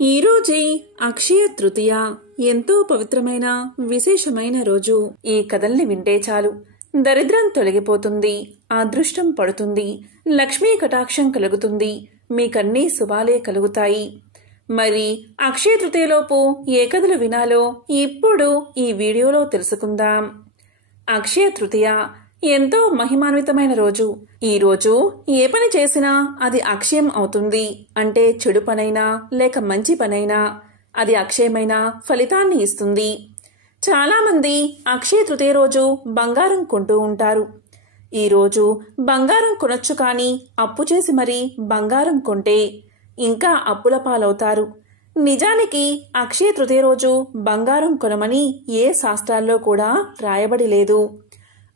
ఈరోజే అక్షయ తృతీయ, ఎంతో పవిత్రమైన విశేషమైన రోజు. ఈ కథల్ని వింటే చాలు దరిద్రం తొలగిపోతుంది, అదృష్టం పడుతుంది, లక్ష్మీ కటాక్షం కలుగుతుంది, మీకన్నీ శుభాలే కలుగుతాయి. మరి అక్షయ తృతీయలోపు ఏ కథలు వినాలో ఇప్పుడు ఈ వీడియోలో తెలుసుకుందాం. అక్షయ తృతీయ ఎంతో మహిమాన్వితమైన రోజు. ఈ రోజు ఏ పని చేసినా అది అక్షయం అవుతుంది. అంటే చెడు పనైనా లేక మంచి పనైనా అది అక్షయమైన ఫలితాన్ని ఇస్తుంది. చాలా మంది అక్షయ తృతీయ రోజు బంగారం కొంటూ ఉంటారు. ఈ రోజు బంగారం కొనొచ్చు, కానీ అప్పు చేసి మరీ బంగారం కొంటే ఇంకా అప్పుల పాలవుతారు. నిజానికి అక్షయ తృతీయ రోజు బంగారం కొనమని ఏ శాస్త్రాల్లో కూడా రాయబడి లేదు.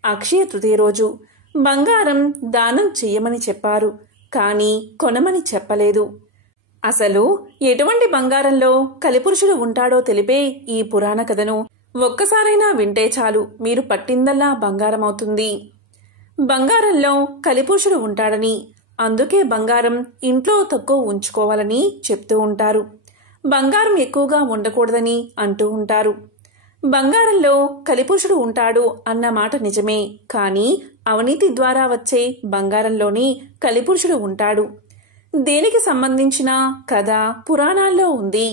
అక్షయ తృతీయ రోజు బంగారం దానం చెయ్యమని చెప్పారు, కానీ కొనమని చెప్పలేదు. అసలు ఎటువంటి బంగారంలో కలిపురుషుడు ఉంటాడో తెలిపే ఈ పురాణ కథను ఒక్కసారైనా వింటే చాలు, మీరు పట్టిందల్లా బంగారం అవుతుంది. బంగారంలో కలిపురుషుడు ఉంటాడని, అందుకే బంగారం ఇంట్లో తక్కువ ఉంచుకోవాలని చెప్తూ ఉంటారు. బంగారం ఎక్కువగా ఉండకూడదని అంటూ ఉంటారు. బంగారంలో కలిపురుషుడు ఉంటాడు అన్న మాట నిజమే, కానీ అవినీతి ద్వారా వచ్చే బంగారంలోని కలిపురుషుడు ఉంటాడు. దేనికి సంబంధించిన కథ పురాణాల్లో ఉంది.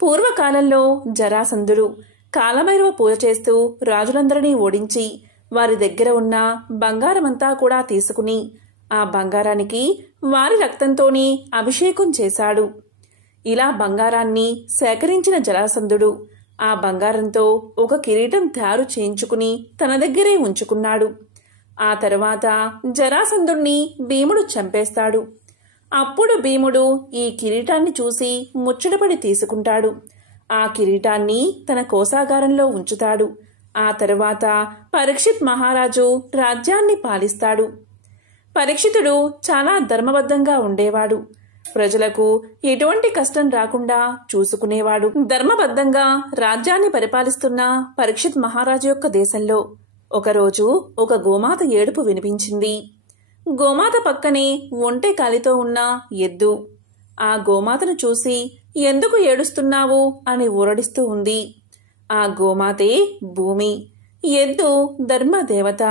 పూర్వకాలంలో జరాసంధుడు కాలభైరవ పూజ చేస్తూ రాజులందరినీ ఓడించి వారి దగ్గర ఉన్న బంగారమంతా కూడా తీసుకుని ఆ బంగారానికి వారి రక్తంతోనే అభిషేకం చేశాడు. ఇలా బంగారాన్ని సేకరించిన జరాసంధుడు ఆ బంగారంతో ఒక కిరీటం తయారు చేయించుకుని తన దగ్గరే ఉంచుకున్నాడు. ఆ తరువాత జరాసంధుణ్ణి భీముడు చంపేస్తాడు. అప్పుడు భీముడు ఈ కిరీటాన్ని చూసి ముచ్చటపడి తీసుకుంటాడు. ఆ కిరీటాన్ని తన కోశాగారంలో ఉంచుతాడు. ఆ తరువాత పరీక్షిత్ మహారాజు రాజ్యాన్ని పాలిస్తాడు. పరీక్షితుడు చాలా ధర్మబద్ధంగా ఉండేవాడు. ప్రజలకు ఎటువంటి కష్టం రాకుండా చూసుకునేవాడు. ధర్మబద్ధంగా రాజ్యాన్ని పరిపాలిస్తున్న పరీక్షిత్ మహారాజు యొక్క దేశంలో ఒకరోజు ఒక గోమాత ఏడుపు వినిపించింది. గోమాత పక్కనే ఒంటె కాలితో ఉన్న ఎద్దు. ఆ గోమాతను చూసి ఎందుకు ఏడుస్తున్నావు అని ఊరడిస్తూ ఉంది. ఆ గోమాతే భూమి, ఎద్దు ధర్మదేవత.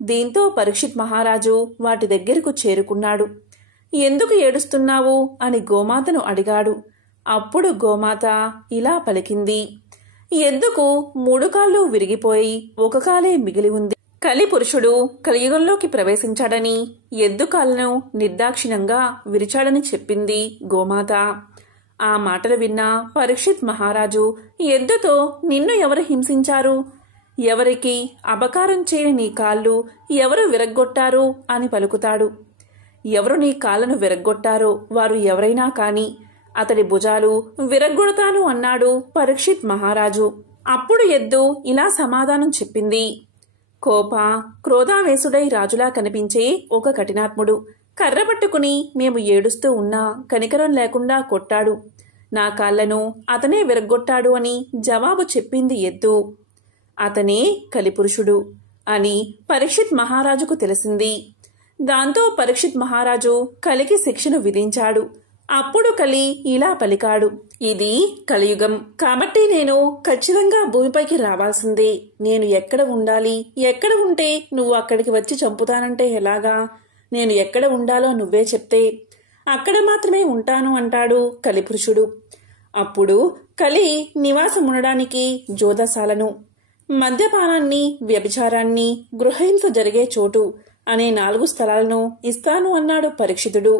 దీంతో పరీక్షిత్ మహారాజు వాటి దగ్గరకు చేరుకున్నాడు. ఎందుకు ఏడుస్తున్నావు అని గోమాతను అడిగాడు. అప్పుడు గోమాత ఇలా పలికింది, ఎద్దుకు 3 కాళ్ళు విరిగిపోయి ఒక కాలే మిగిలి ఉంది. కలిపురుషుడు కలియుగంలోకి ప్రవేశించాడని, ఎద్దు కాళ్ళను నిర్దాక్షిణ్యంగా విరిచాడని చెప్పింది గోమాత. ఆ మాటలు విన్న పరీక్షిత్ మహారాజు ఎద్దుతో, నిన్ను ఎవరు హింసించారు? ఎవరికి అపకారం చేయని నీ కాళ్ళు ఎవరు విరగ్గొట్టారు అని పలుకుతాడు. ఎవరు నీ కాళ్ళను విరగ్గొట్టారో వారు ఎవరైనా కాని అతడి భుజాలు విరగ్గొడతాను అన్నాడు పరీక్షిత్ మహారాజు. అప్పుడు ఎద్దు ఇలా సమాధానం చెప్పింది, క్రోధావేశుడై రాజులా కనిపించే ఒక కఠినాత్ముడు కర్ర పట్టుకుని మేము ఏడుస్తూ ఉన్నా కనికరం లేకుండా కొట్టాడు. నా కాళ్లను అతనే విరగ్గొట్టాడు అని జవాబు చెప్పింది ఎద్దు. అతనే కలిపురుషుడు అని పరీక్షిత్ మహారాజుకు తెలిసింది. దాంతో పరీక్షిత్ మహారాజు కలికి శిక్షను విధించాడు. అప్పుడు కలి ఇలా పలికాడు, ఇది కలియుగం కాబట్టి నేను ఖచ్చితంగా భూమిపైకి రావాల్సిందే. నేను ఎక్కడ ఉండాలి, ఎక్కడ ఉంటే నువ్వు అక్కడికి వచ్చి చంపుతానంటే ఎలాగా? నేను ఎక్కడ ఉండాలో నువ్వే చెప్తే అక్కడ మాత్రమే ఉంటాను అంటాడు కలిపురుషుడు. అప్పుడు కలి నివాసం ఉండడానికి జోదశాలను, మద్యపానాన్ని, వ్యభిచారాన్ని, గృహహింస జరిగే చోటు అనే 4 స్థలాలను ఇస్తాను అన్నాడు పరీక్షితుడు.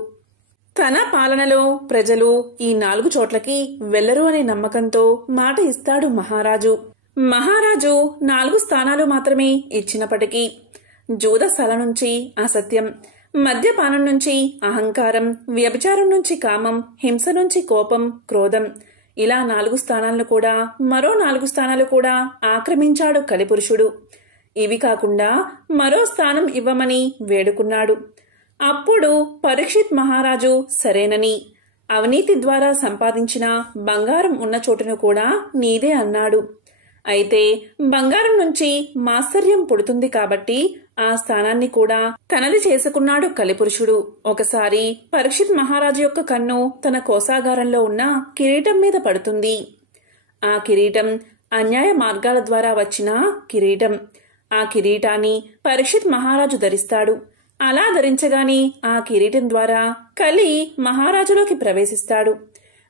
తన పాలనలో ప్రజలు ఈ 4 చోట్లకి వెళ్లరు అనే నమ్మకంతో మాట ఇస్తాడు మహారాజు. మహారాజు 4 స్థానాలు మాత్రమే ఇచ్చినప్పటికీ జూదశాల నుంచి అసత్యం, మద్యపానం నుంచి అహంకారం, వ్యభిచారం నుంచి కామం, హింస నుంచి కోపం, క్రోధం, ఇలా 4 స్థానాలను కూడా మరో 4 స్థానాలు కూడా ఆక్రమించాడు కలిపురుషుడు. ఇవి కాకుండా మరో స్థానం ఇవ్వమని వేడుకున్నాడు. అప్పుడు పరీక్షిత్ మహారాజు సరేనని, అవినీతి ద్వారా సంపాదించిన బంగారం ఉన్న చోటును కూడా నీదే అన్నాడు. అయితే బంగారం నుంచి మాత్సర్యం పుడుతుంది కాబట్టి ఆ స్థానాన్ని కూడా తనది చేసుకున్నాడు కలిపురుషుడు. ఒకసారి పరీక్షిత్ మహారాజు యొక్క కన్ను తన కోశాగారంలో ఉన్న కిరీటం మీద పడుతుంది. ఆ కిరీటం అన్యాయ మార్గాల ద్వారా వచ్చిన కిరీటం. ఆ కిరీటాన్ని పరీక్షిత్ మహారాజు ధరిస్తాడు. అలా ధరించగానే ఆ కిరీటం ద్వారా కలి మహారాజులోకి ప్రవేశిస్తాడు.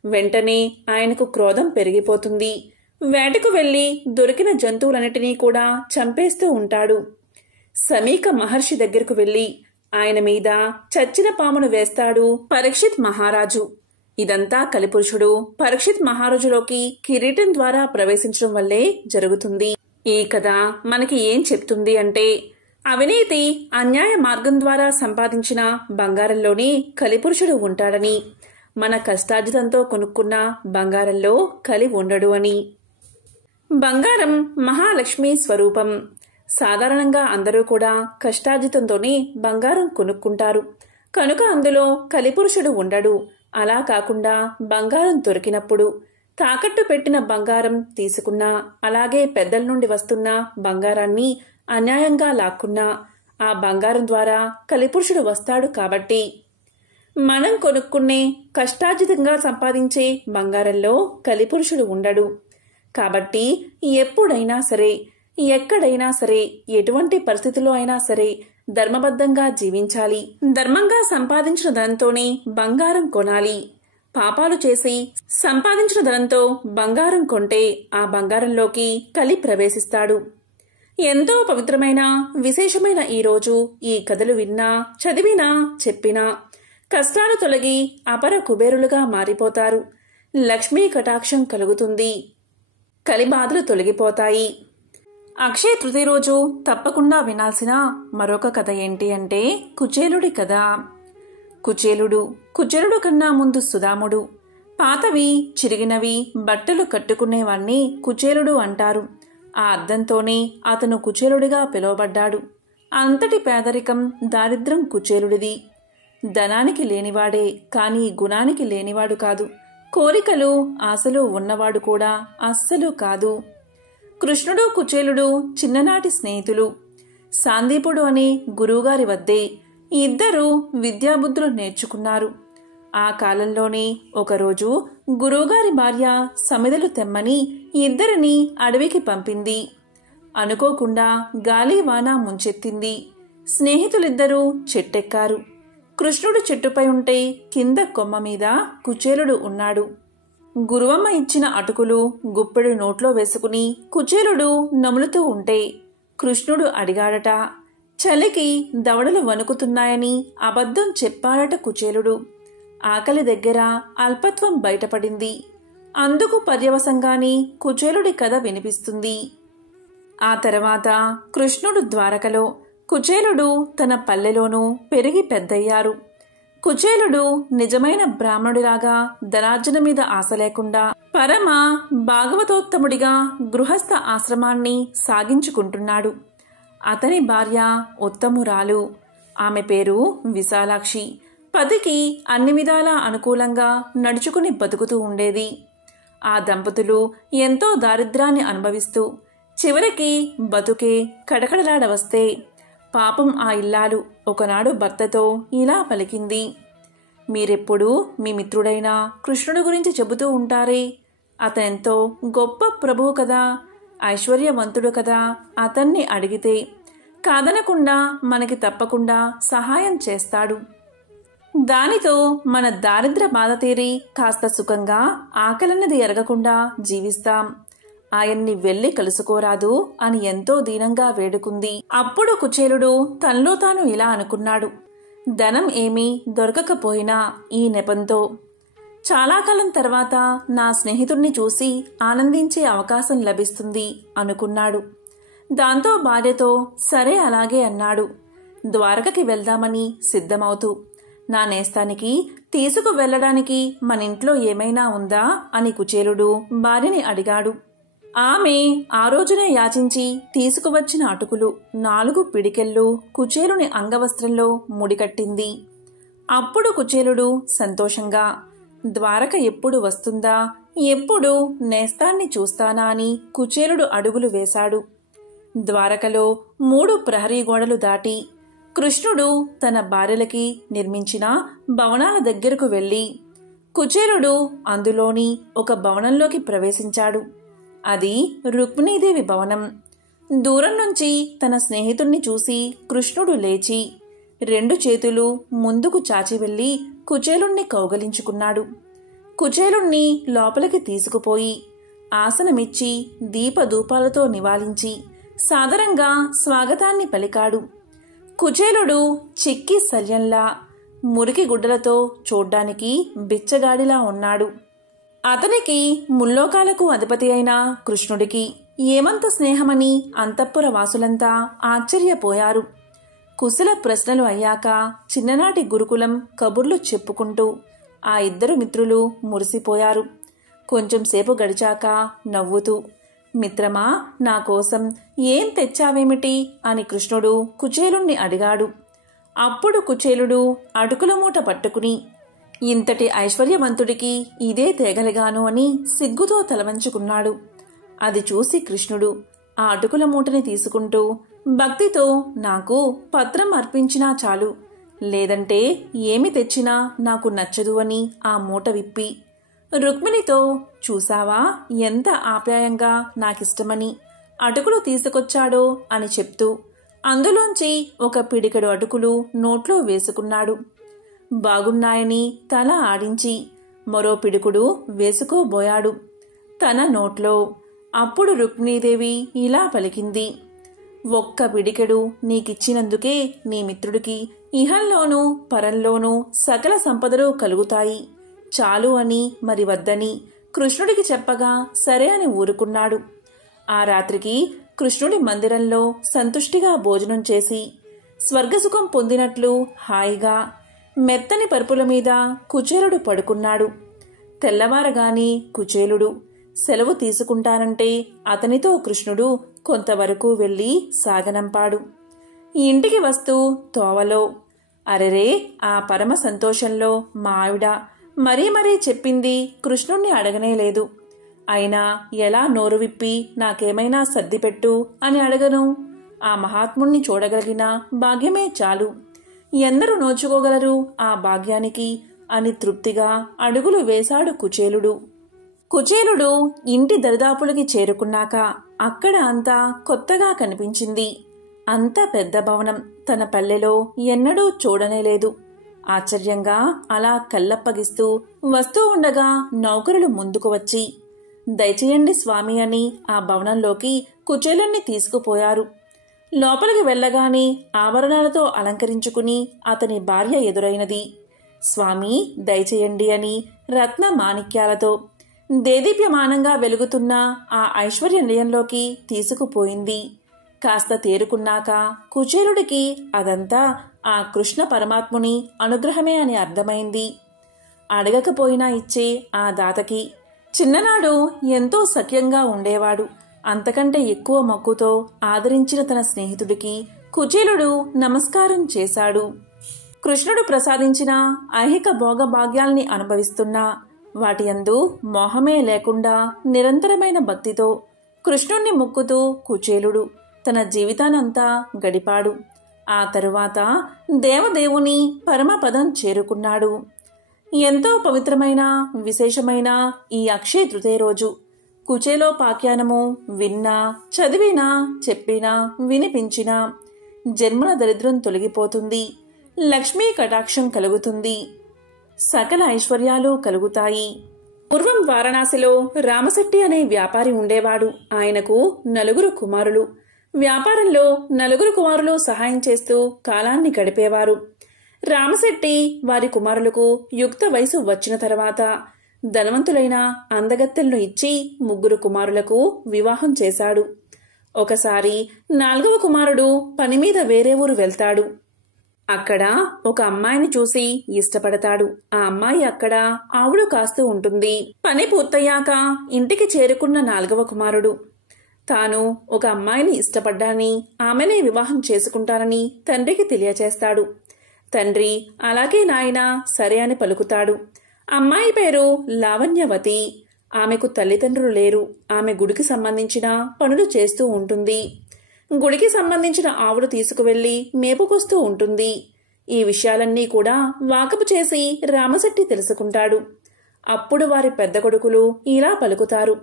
వెంటనే ఆయనకు క్రోధం పెరిగిపోతుంది. వేటకు వెళ్లి దొరికిన జంతువులన్నిటినీ కూడా చంపేస్తూ ఉంటాడు. సమీక మహర్షి దగ్గరకు వెళ్లి ఆయన మీద చచ్చిన పామును వేస్తాడు పరీక్షిత్ మహారాజు. ఇదంతా కలిపురుషుడు పరీక్షిత్ మహారాజులోకి కిరీటం ద్వారా ప్రవేశించడం వల్లే జరుగుతుంది. ఈ కథ మనకి ఏం చెప్తుంది అంటే, అవినీతి అన్యాయ మార్గం ద్వారా సంపాదించిన బంగారంలోనే కలిపురుషుడు ఉంటాడని, మన కష్టార్జితంతో కొనుక్కున్న బంగారంలో కలి ఉండడు అని. బంగారం మహాలక్ష్మి స్వరూపం. సాధారణంగా అందరూ కూడా కష్టార్జితంతోనే బంగారం కొనుక్కుంటారు కనుక అందులో కలిపురుషుడు ఉండడు. అలా కాకుండా బంగారం దొరికినప్పుడు తాకట్టు పెట్టిన బంగారం తీసుకున్నా, అలాగే పెద్దల నుండి వస్తున్న బంగారాన్ని అన్యాయంగా లాక్కున్నా ఆ బంగారం ద్వారా కలిపురుషుడు వస్తాడు. కాబట్టి మనం కొనుక్కునే కష్టార్జితంగా సంపాదించే బంగారంలో కలిపురుషుడు ఉండడు. కాబట్టి ఎప్పుడైనా సరే, ఎక్కడైనా సరే, ఎటువంటి పరిస్థితుల్లో అయినా సరే ధర్మబద్ధంగా జీవించాలి. ధర్మంగా సంపాదించిన ధనంతోనే బంగారం కొనాలి. పాపాలు చేసి సంపాదించిన ధనంతో బంగారం కొంటే ఆ బంగారంలోకి కలి ప్రవేశిస్తాడు. ఎంతో పవిత్రమైన విశేషమైన ఈ రోజు ఈ కథలు విన్నా, చదివినా, చెప్పినా కష్టాలు తొలగి అపర కుబేరులుగా మారిపోతారు. లక్ష్మీ కటాక్షం కలుగుతుంది. కలిబాధలు తొలగిపోతాయి. అక్షయ తృతీయ రోజు తప్పకుండా వినాల్సిన మరొక కథ ఏంటి అంటే కుచేలుడి కథ. కుచేలుడు కన్నా ముందు సుదాముడు. పాతవి చిరిగినవి బట్టలు కట్టుకునేవాణ్ణి కుచేలుడు అంటారు. ఆ అర్థంతోనే అతను కుచేలుడిగా పిలువబడ్డాడు. అంతటి పేదరికం, దారిద్ర్యం కుచేలుడిది. ధనానికి లేనివాడే కాని గుణానికి లేనివాడు కాదు. కోరికలు, ఆశలు ఉన్నవాడు కూడా అస్సలు కాదు. కృష్ణుడు కుచేలుడు చిన్ననాటి స్నేహితులు. సాందీపుడు అనే గురువుగారి వద్దే ఇద్దరు విద్యాబుద్ధులు నేర్చుకున్నారు. ఆ కాలంలోనే ఒకరోజు గురువుగారి భార్య సమిదలు తెమ్మని ఇద్దరిని అడవికి పంపింది. అనుకోకుండా గాలి వాన ముంచెత్తింది. స్నేహితులిద్దరూ చెట్టెక్కారు. కృష్ణుడు చెట్టుపై ఉంటే కింద కొమ్మ మీద కుచేలుడు ఉన్నాడు. గురువమ్మ ఇచ్చిన అటుకులు గుప్పెడు నోట్లో వేసుకుని కుచేలుడు నములుతూ ఉంటే కృష్ణుడు అడిగాడట. చలికి దవడలు వణుకుతున్నాయని అబద్ధం చెప్పాడట కుచేలుడు. ఆకలి దగ్గర అల్పత్వం బయటపడింది. అందుకు పర్యవసంగానే కుచేలుడి కథ వినిపిస్తుంది. ఆ తర్వాత కృష్ణుడు ద్వారకలో, కుచేలుడు తన పల్లెలోనూ పెరిగి పెద్దయ్యారు. కుచేలుడు నిజమైన బ్రాహ్మణుడిలాగా ధనార్జన మీద ఆశ లేకుండా పరమ భాగవతోత్తముడిగా గృహస్థ ఆశ్రమాన్ని సాగించుకుంటున్నాడు. అతని భార్య ఉత్తమురాలు. ఆమె పేరు విశాలాక్షి. పతికి అన్ని విధాలా అనుకూలంగా నడుచుకుని బతుకుతూ ఉండేది. ఆ దంపతులు ఎంతో దారిద్ర్యాన్ని అనుభవిస్తూ చివరికి బతుకే కడకడలాడవస్తే పాపం ఆ ఇల్లాలు ఒకనాడు భర్తతో ఇలా పలికింది. మీరెప్పుడూ మీ మిత్రుడైన కృష్ణుడు గురించి చెబుతూ ఉంటారే, అతనెంతో గొప్ప ప్రభువు కదా, ఐశ్వర్యవంతుడు కదా, అతన్ని అడిగితే కాదనకుండా మనకి తప్పకుండా సహాయం చేస్తాడు. దానితో మన దారిద్ర్య బాధ తీరి కాస్త సుఖంగా ఆకలన్నది ఎరగకుండా జీవిస్తాం. ఆయన్ని వెళ్లి కలుసుకోరాదు అని ఎంతో దీనంగా వేడుకుంది. అప్పుడు కుచేలుడు తనలో తాను ఇలా అనుకున్నాడు. ధనం ఏమీ దొరకకపోయినా ఈ నెపంతో చాలా కాలం తర్వాత నా స్నేహితుడిని చూసి ఆనందించే అవకాశం లభిస్తుంది అనుకున్నాడు. దాంతో భార్యతో సరే అలాగే అన్నాడు. ద్వారకకి వెళ్దామని సిద్ధమవుతూ, నా నేస్తానికి తీసుకు వెళ్లడానికి మనింట్లో ఏమైనా ఉందా అని కుచేలుడు భార్యని అడిగాడు. ఆమె ఆ రోజునే యాచించి తీసుకువచ్చిన అటుకులు 4 పిడికెళ్ళు కుచేలుని అంగవస్త్రంలో ముడికట్టింది. అప్పుడు కుచేలుడు సంతోషంగా ద్వారక ఎప్పుడు వస్తుందా, ఎప్పుడు నేస్తాన్ని చూస్తానా అని కుచేలుడు అడుగులు వేశాడు. ద్వారకలో 3 ప్రహరీ గోడలు దాటి కృష్ణుడు తన భార్యలకి నిర్మించిన భవనాల దగ్గరకు వెళ్లి కుచేలుడు అందులోని ఒక భవనంలోకి ప్రవేశించాడు. అది రుక్మిణీదేవి భవనం. దూరం నుంచి తన స్నేహితుణ్ణి చూసి కృష్ణుడు లేచి 2 చేతులు ముందుకు చాచి వెళ్లి కుచేలుణ్ణి కౌగలించుకున్నాడు. కుచేలుణ్ణి లోపలికి తీసుకుపోయి ఆసనమిచ్చి దీపధూపాలతో నివాళించి సాదరంగా స్వాగతాన్ని పలికాడు. కుచేలుడు చిక్కి శల్యంలా మురికి గుడ్డలతో చూడ్డానికి బిచ్చగాడిలా ఉన్నాడు. అతనికి ముల్లోకాలకు అధిపతి అయిన కృష్ణుడికి ఏమంత స్నేహమని అంతఃపుర వాసులంతా ఆశ్చర్యపోయారు. కుశల ప్రశ్నలు అయ్యాక చిన్ననాటి గురుకులం కబుర్లు చెప్పుకుంటూ ఆ 2 మిత్రులు మురిసిపోయారు. కొంచెంసేపు గడిచాక నవ్వుతూ, మిత్రమా, నా కోసం ఏం తెచ్చావేమిటి అని కృష్ణుడు కుచేలుణ్ణి అడిగాడు. అప్పుడు కుచేలుడు అటుకుల మూట పట్టుకుని, ఇంతటి ఐశ్వర్యవంతుడికి ఇదే తేగలిగాను అని సిగ్గుతో తలవంచుకున్నాడు. అది చూసి కృష్ణుడు ఆ అటుకుల మూటని తీసుకుంటూ భక్తితో, నాకు పత్రం అర్పించినా చాలు, లేదంటే ఏమి తెచ్చినా నాకు నచ్చదు అని ఆ మూట విప్పి రుక్మిణితో, చూసావా ఎంత ఆప్యాయంగా నాకిష్టమని అటుకులు తీసుకొచ్చాడో అని చెప్తూ అందులోంచి ఒక పిడికెడు అటుకులు నోట్లో వేసుకున్నాడు. బాగున్నాయని తల ఆడించి మరో పిడుకుడు వేసుకోబోయాడు తన నోట్లో. అప్పుడు రుక్మిణీదేవి ఇలా పలికింది, ఒక్క పిడికెడు నీకిచ్చినందుకే నీ మిత్రుడికి ఇహంలోనూ పరంలోనూ సకల సంపదలు కలుగుతాయి, చాలు అని మరి వద్దని కృష్ణుడికి చెప్పగా సరే అని ఊరుకున్నాడు. ఆ రాత్రికి కృష్ణుడి మందిరంలో సంతుష్టిగా భోజనం చేసి స్వర్గసుఖం పొందినట్లు హాయిగా మెత్తని పరుపుల మీద కుచేలుడు పడుకున్నాడు. తెల్లవారగాని కుచేలుడు సెలవు తీసుకుంటానంటే అతనితో కృష్ణుడు కొంతవరకు వెళ్లి సాగనంపాడు. ఇంటికి వస్తూ తోవలో, అరెరే, ఆ పరమ సంతోషంలో మా ఆవిడ మరీ మరీ చెప్పింది కృష్ణుణ్ణి అడగనేలేదు. అయినా ఎలా నోరు విప్పి నాకేమైనా సర్దిపెట్టు అని అడగను? ఆ మహాత్ముణ్ణి చూడగలిగిన భాగ్యమే చాలు. ఎందరూ నోచుకోగలరు ఆ భాగ్యానికి అని తృప్తిగా అడుగులు వేశాడు కుచేలుడు. కుచేలుడు ఇంటి దరిదాపులకి చేరుకున్నాక అక్కడ అంతా కొత్తగా కనిపించింది. అంత పెద్ద భవనం తన పల్లెలో ఎన్నడూ చూడనేలేదు. ఆశ్చర్యంగా అలా కళ్ళప్పగిస్తూ వస్తూ ఉండగా నౌకరులు ముందుకు వచ్చి, దయచేయండి స్వామి అని ఆ భవనంలోకి కుచేలుణ్ణి తీసుకుపోయారు. లోపలికి వెళ్లగానే ఆభరణాలతో అలంకరించుకుని అతని భార్య ఎదురైనది. స్వామి దయచేయండి అని రత్న మాణిక్యాలతో దేదీప్యమానంగా వెలుగుతున్న ఆ ఐశ్వర్య నిలయంలోకి తీసుకుపోయింది. కాస్త తేరుకున్నాక కుచేలుడికి అదంతా ఆ కృష్ణ పరమాత్ముని అనుగ్రహమే అని అర్థమైంది. అడగకపోయినా ఇచ్చే ఆ దాతకి చిన్ననాడు ఎంతో సఖ్యంగా ఉండేవాడు. అంతకంటే ఎక్కువ మక్కుతో ఆదరించిన తన స్నేహితుడికి కుచేలుడు నమస్కారం చేశాడు. కృష్ణుడు ప్రసాదించిన ఐహిక భోగభాగ్యాల్ని అనుభవిస్తున్నా వాటి యందు మోహమే లేకుండా నిరంతరమైన భక్తితో కృష్ణుణ్ణి మొక్కుతూ కుచేలుడు తన జీవితానంతా గడిపాడు. ఆ తరువాత దేవదేవుని పరమపదం చేరుకున్నాడు. ఎంతో పవిత్రమైన విశేషమైన ఈ అక్షయ తృతీయ రోజు కుచేలోపాఖ్యానము విన్నా, చదివినా, చెప్పినా, వినిపించినా జన్మల దరిద్రం తొలగిపోతుంది, లక్ష్మీ కటాక్షం కలుగుతుంది, సకల ఐశ్వర్యాలు కలుగుతాయి. పూర్వం వారణాసిలో రామశెట్టి అనే వ్యాపారి ఉండేవాడు. ఆయనకు 4 కుమారులు. వ్యాపారంలో 4 కుమారులు సహాయం చేస్తూ కాలాన్ని గడిపేవారు. రామశెట్టి వారి కుమారులకు యుక్త వయసు వచ్చిన తర్వాత ధనవంతులైన అందగత్తెలను ఇచ్చి 3 కుమారులకు వివాహం చేశాడు. ఒకసారి 4వ కుమారుడు పనిమీద వేరే ఊరు వెళ్తాడు. అక్కడ ఒక అమ్మాయిని చూసి ఇష్టపడతాడు. ఆ అమ్మాయి అక్కడ ఆవులు కాస్తూ ఉంటుంది. పని పూర్తయ్యాక ఇంటికి చేరుకున్న 4వ కుమారుడు తాను ఒక అమ్మాయిని ఇష్టపడ్డాని, ఆమెనే వివాహం చేసుకుంటానని తండ్రికి తెలియచేస్తాడు. తండ్రి అలాగే నాయనా సరే అని పలుకుతాడు. అమ్మాయి పేరు లావణ్యవతి. ఆమెకు తల్లిదండ్రులు లేరు. ఆమె గుడికి సంబంధించిన పనులు చేస్తూ ఉంటుంది. గుడికి సంబంధించిన ఆవులు తీసుకువెళ్లి మేపుకొస్తూ ఉంటుంది. ఈ విషయాలన్నీ కూడా వాకపు చేసి రామశెట్టి తెలుసుకుంటాడు. అప్పుడు వారి పెద్ద కొడుకులు ఇలా పలుకుతారు.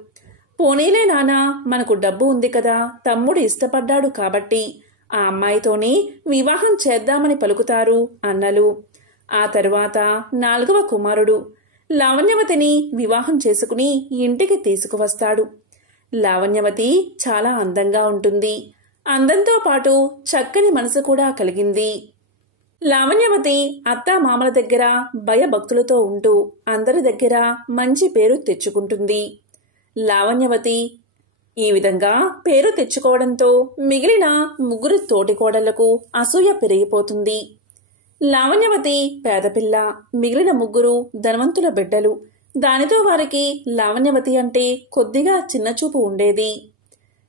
పోనీలే నానా, మనకు డబ్బు ఉంది కదా, తమ్ముడు ఇష్టపడ్డాడు కాబట్టి ఆ అమ్మాయితోనే వివాహం చేద్దామని పలుకుతారు అన్నలు. ఆ తరువాత 4వ కుమారుడు లావణ్యవతిని వివాహం చేసుకుని ఇంటికి తీసుకువస్తాడు. లావణ్యవతి చాలా అందంగా ఉంటుంది. అందంతో పాటు చక్కని మనసు కూడా కలిగింది. లావణ్యవతి అత్తామామల దగ్గర భయభక్తులతో ఉంటూ అందరి దగ్గర మంచి పేరు తెచ్చుకుంటుంది. లావణ్యవతి ఈ విధంగా పేరు తెచ్చుకోవడంతో మిగిలిన 3 తోటికోడళ్లకు అసూయ పెరిగిపోతుంది. లావణ్యవతి పేదపిల్ల, మిగిలిన 3 ధనవంతుల బిడ్డలు. దానితో వారికి లావణ్యవతి అంటే కొద్దిగా చిన్నచూపు ఉండేది.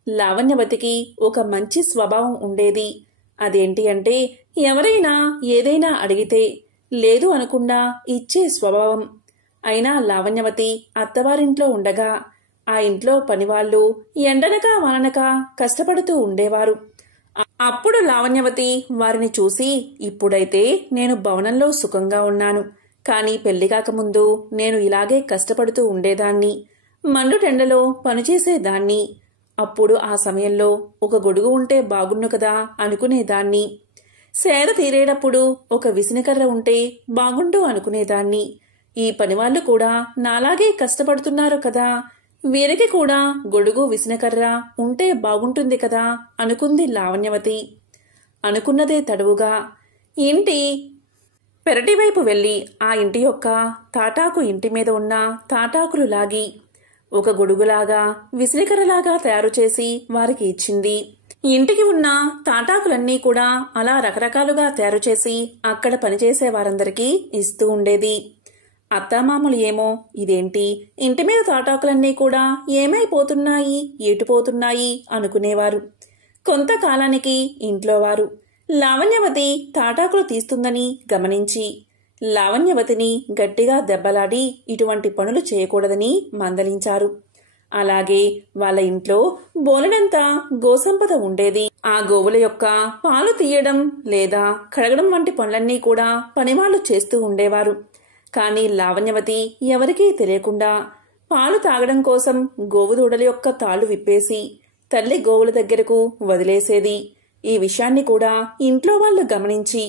లావణ్యవతికి ఒక మంచి స్వభావం ఉండేది. అదేంటి అంటే ఎవరైనా ఏదైనా అడిగితే లేదు అనకుండా ఇచ్చే స్వభావం. అయినా లావణ్యవతి అత్తవారింట్లో ఉండగా ఆ ఇంట్లో పనివాళ్లు ఎండనక వాననక కష్టపడుతూ ఉండేవారు. అప్పుడు లావణ్యవతి వారిని చూసి, ఇప్పుడైతే నేను భవనంలో సుఖంగా ఉన్నాను, కానీ పెళ్లికాకముందు నేను ఇలాగే కష్టపడుతూ ఉండేదాన్ని, మండుటెండలో పనిచేసేదాన్ని. అప్పుడు ఆ సమయంలో ఒక గొడుగు ఉంటే బాగున్ను కదా అనుకునేదాన్ని. సేద తీరేటప్పుడు ఒక విసినకర్ర ఉంటే బాగుండు అనుకునేదాన్ని. ఈ పనివాళ్లు కూడా నాలాగే కష్టపడుతున్నారు కదా, వీరికి కూడా గొడుగు విసినకర్ర ఉంటే బాగుంటుంది కదా అనుకుంది లావణ్యవతి. అనుకున్నదే తడువుగా ఇంటి పెరటివైపు వెళ్లి ఆ ఇంటి యొక్క తాటాకు ఇంటి మీద ఉన్న తాటాకులు లాగి ఒక గొడుగులాగా విసినకర్రలాగా తయారు చేసి వారికి ఇచ్చింది. ఇంటికి ఉన్న తాటాకులన్నీ కూడా అలా రకరకాలుగా తయారు చేసి అక్కడ పనిచేసే వారందరికీ ఇస్తూ ఉండేది. అత్తామామలు ఏమో ఇదేంటి, ఇంటి మీద తాటాకులన్నీ కూడా ఏమైపోతున్నాయి, ఎటుపోతున్నాయి అనుకునేవారు. కొంతకాలానికి ఇంట్లో వారు లావణ్యవతి తాటాకులు తీస్తుందని గమనించి లావణ్యవతిని గట్టిగా దెబ్బలాడి ఇటువంటి పనులు చేయకూడదని మందలించారు. అలాగే వాళ్ళ ఇంట్లో బోలెడంత గోసంపద ఉండేది. ఆ గోవుల యొక్క పాలు తీయడం లేదా కడగడం వంటి పనులన్నీ కూడా పనివాళ్లు చేస్తూ ఉండేవారు. కానీ లావణ్యవతి ఎవరికీ తెలియకుండా పాలు తాగడం కోసం గోవుదూడల యొక్క తాళ్లు విప్పేసి తల్లి గోవుల దగ్గరకు వదిలేసేది. ఈ విషయాన్ని కూడా ఇంట్లో వాళ్ళు గమనించి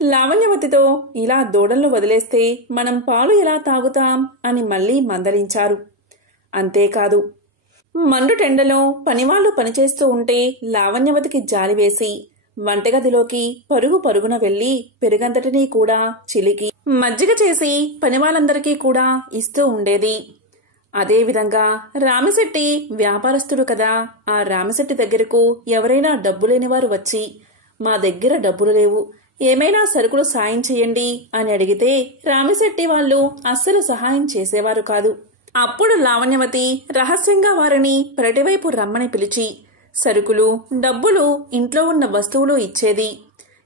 లావణ్యవతితో ఇలా దూడలను వదిలేస్తే మనం పాలు ఎలా తాగుతాం అని మళ్లీ మందలించారు. అంతేకాదు, మండుటెండలో పనివాళ్లు పనిచేస్తూ ఉంటే లావణ్యవతికి జాలి వేసి వంటగదిలోకి పరుగున వెళ్లి పెరుగంతటినీ కూడా చిలికి మజ్జిగ చేసి పనివాళ్ళందరికీ కూడా ఇస్తూ ఉండేది. అదేవిధంగా రామిశెట్టి వ్యాపారస్తుడు కదా, ఆ రామిశెట్టి దగ్గరకు ఎవరైనా డబ్బులేనివారు వచ్చి మా దగ్గర డబ్బులు లేవు, ఏమైనా సరుకులు సాయం చేయండి అని అడిగితే రామిశెట్టి వాళ్ళు అస్సలు సహాయం చేసేవారు కాదు. అప్పుడు లావణ్యవతి రహస్యంగా వారిని పెరటివైపు రమ్మని పిలిచి సరుకులు, డబ్బులు, ఇంట్లో ఉన్న వస్తువులు ఇచ్చేది.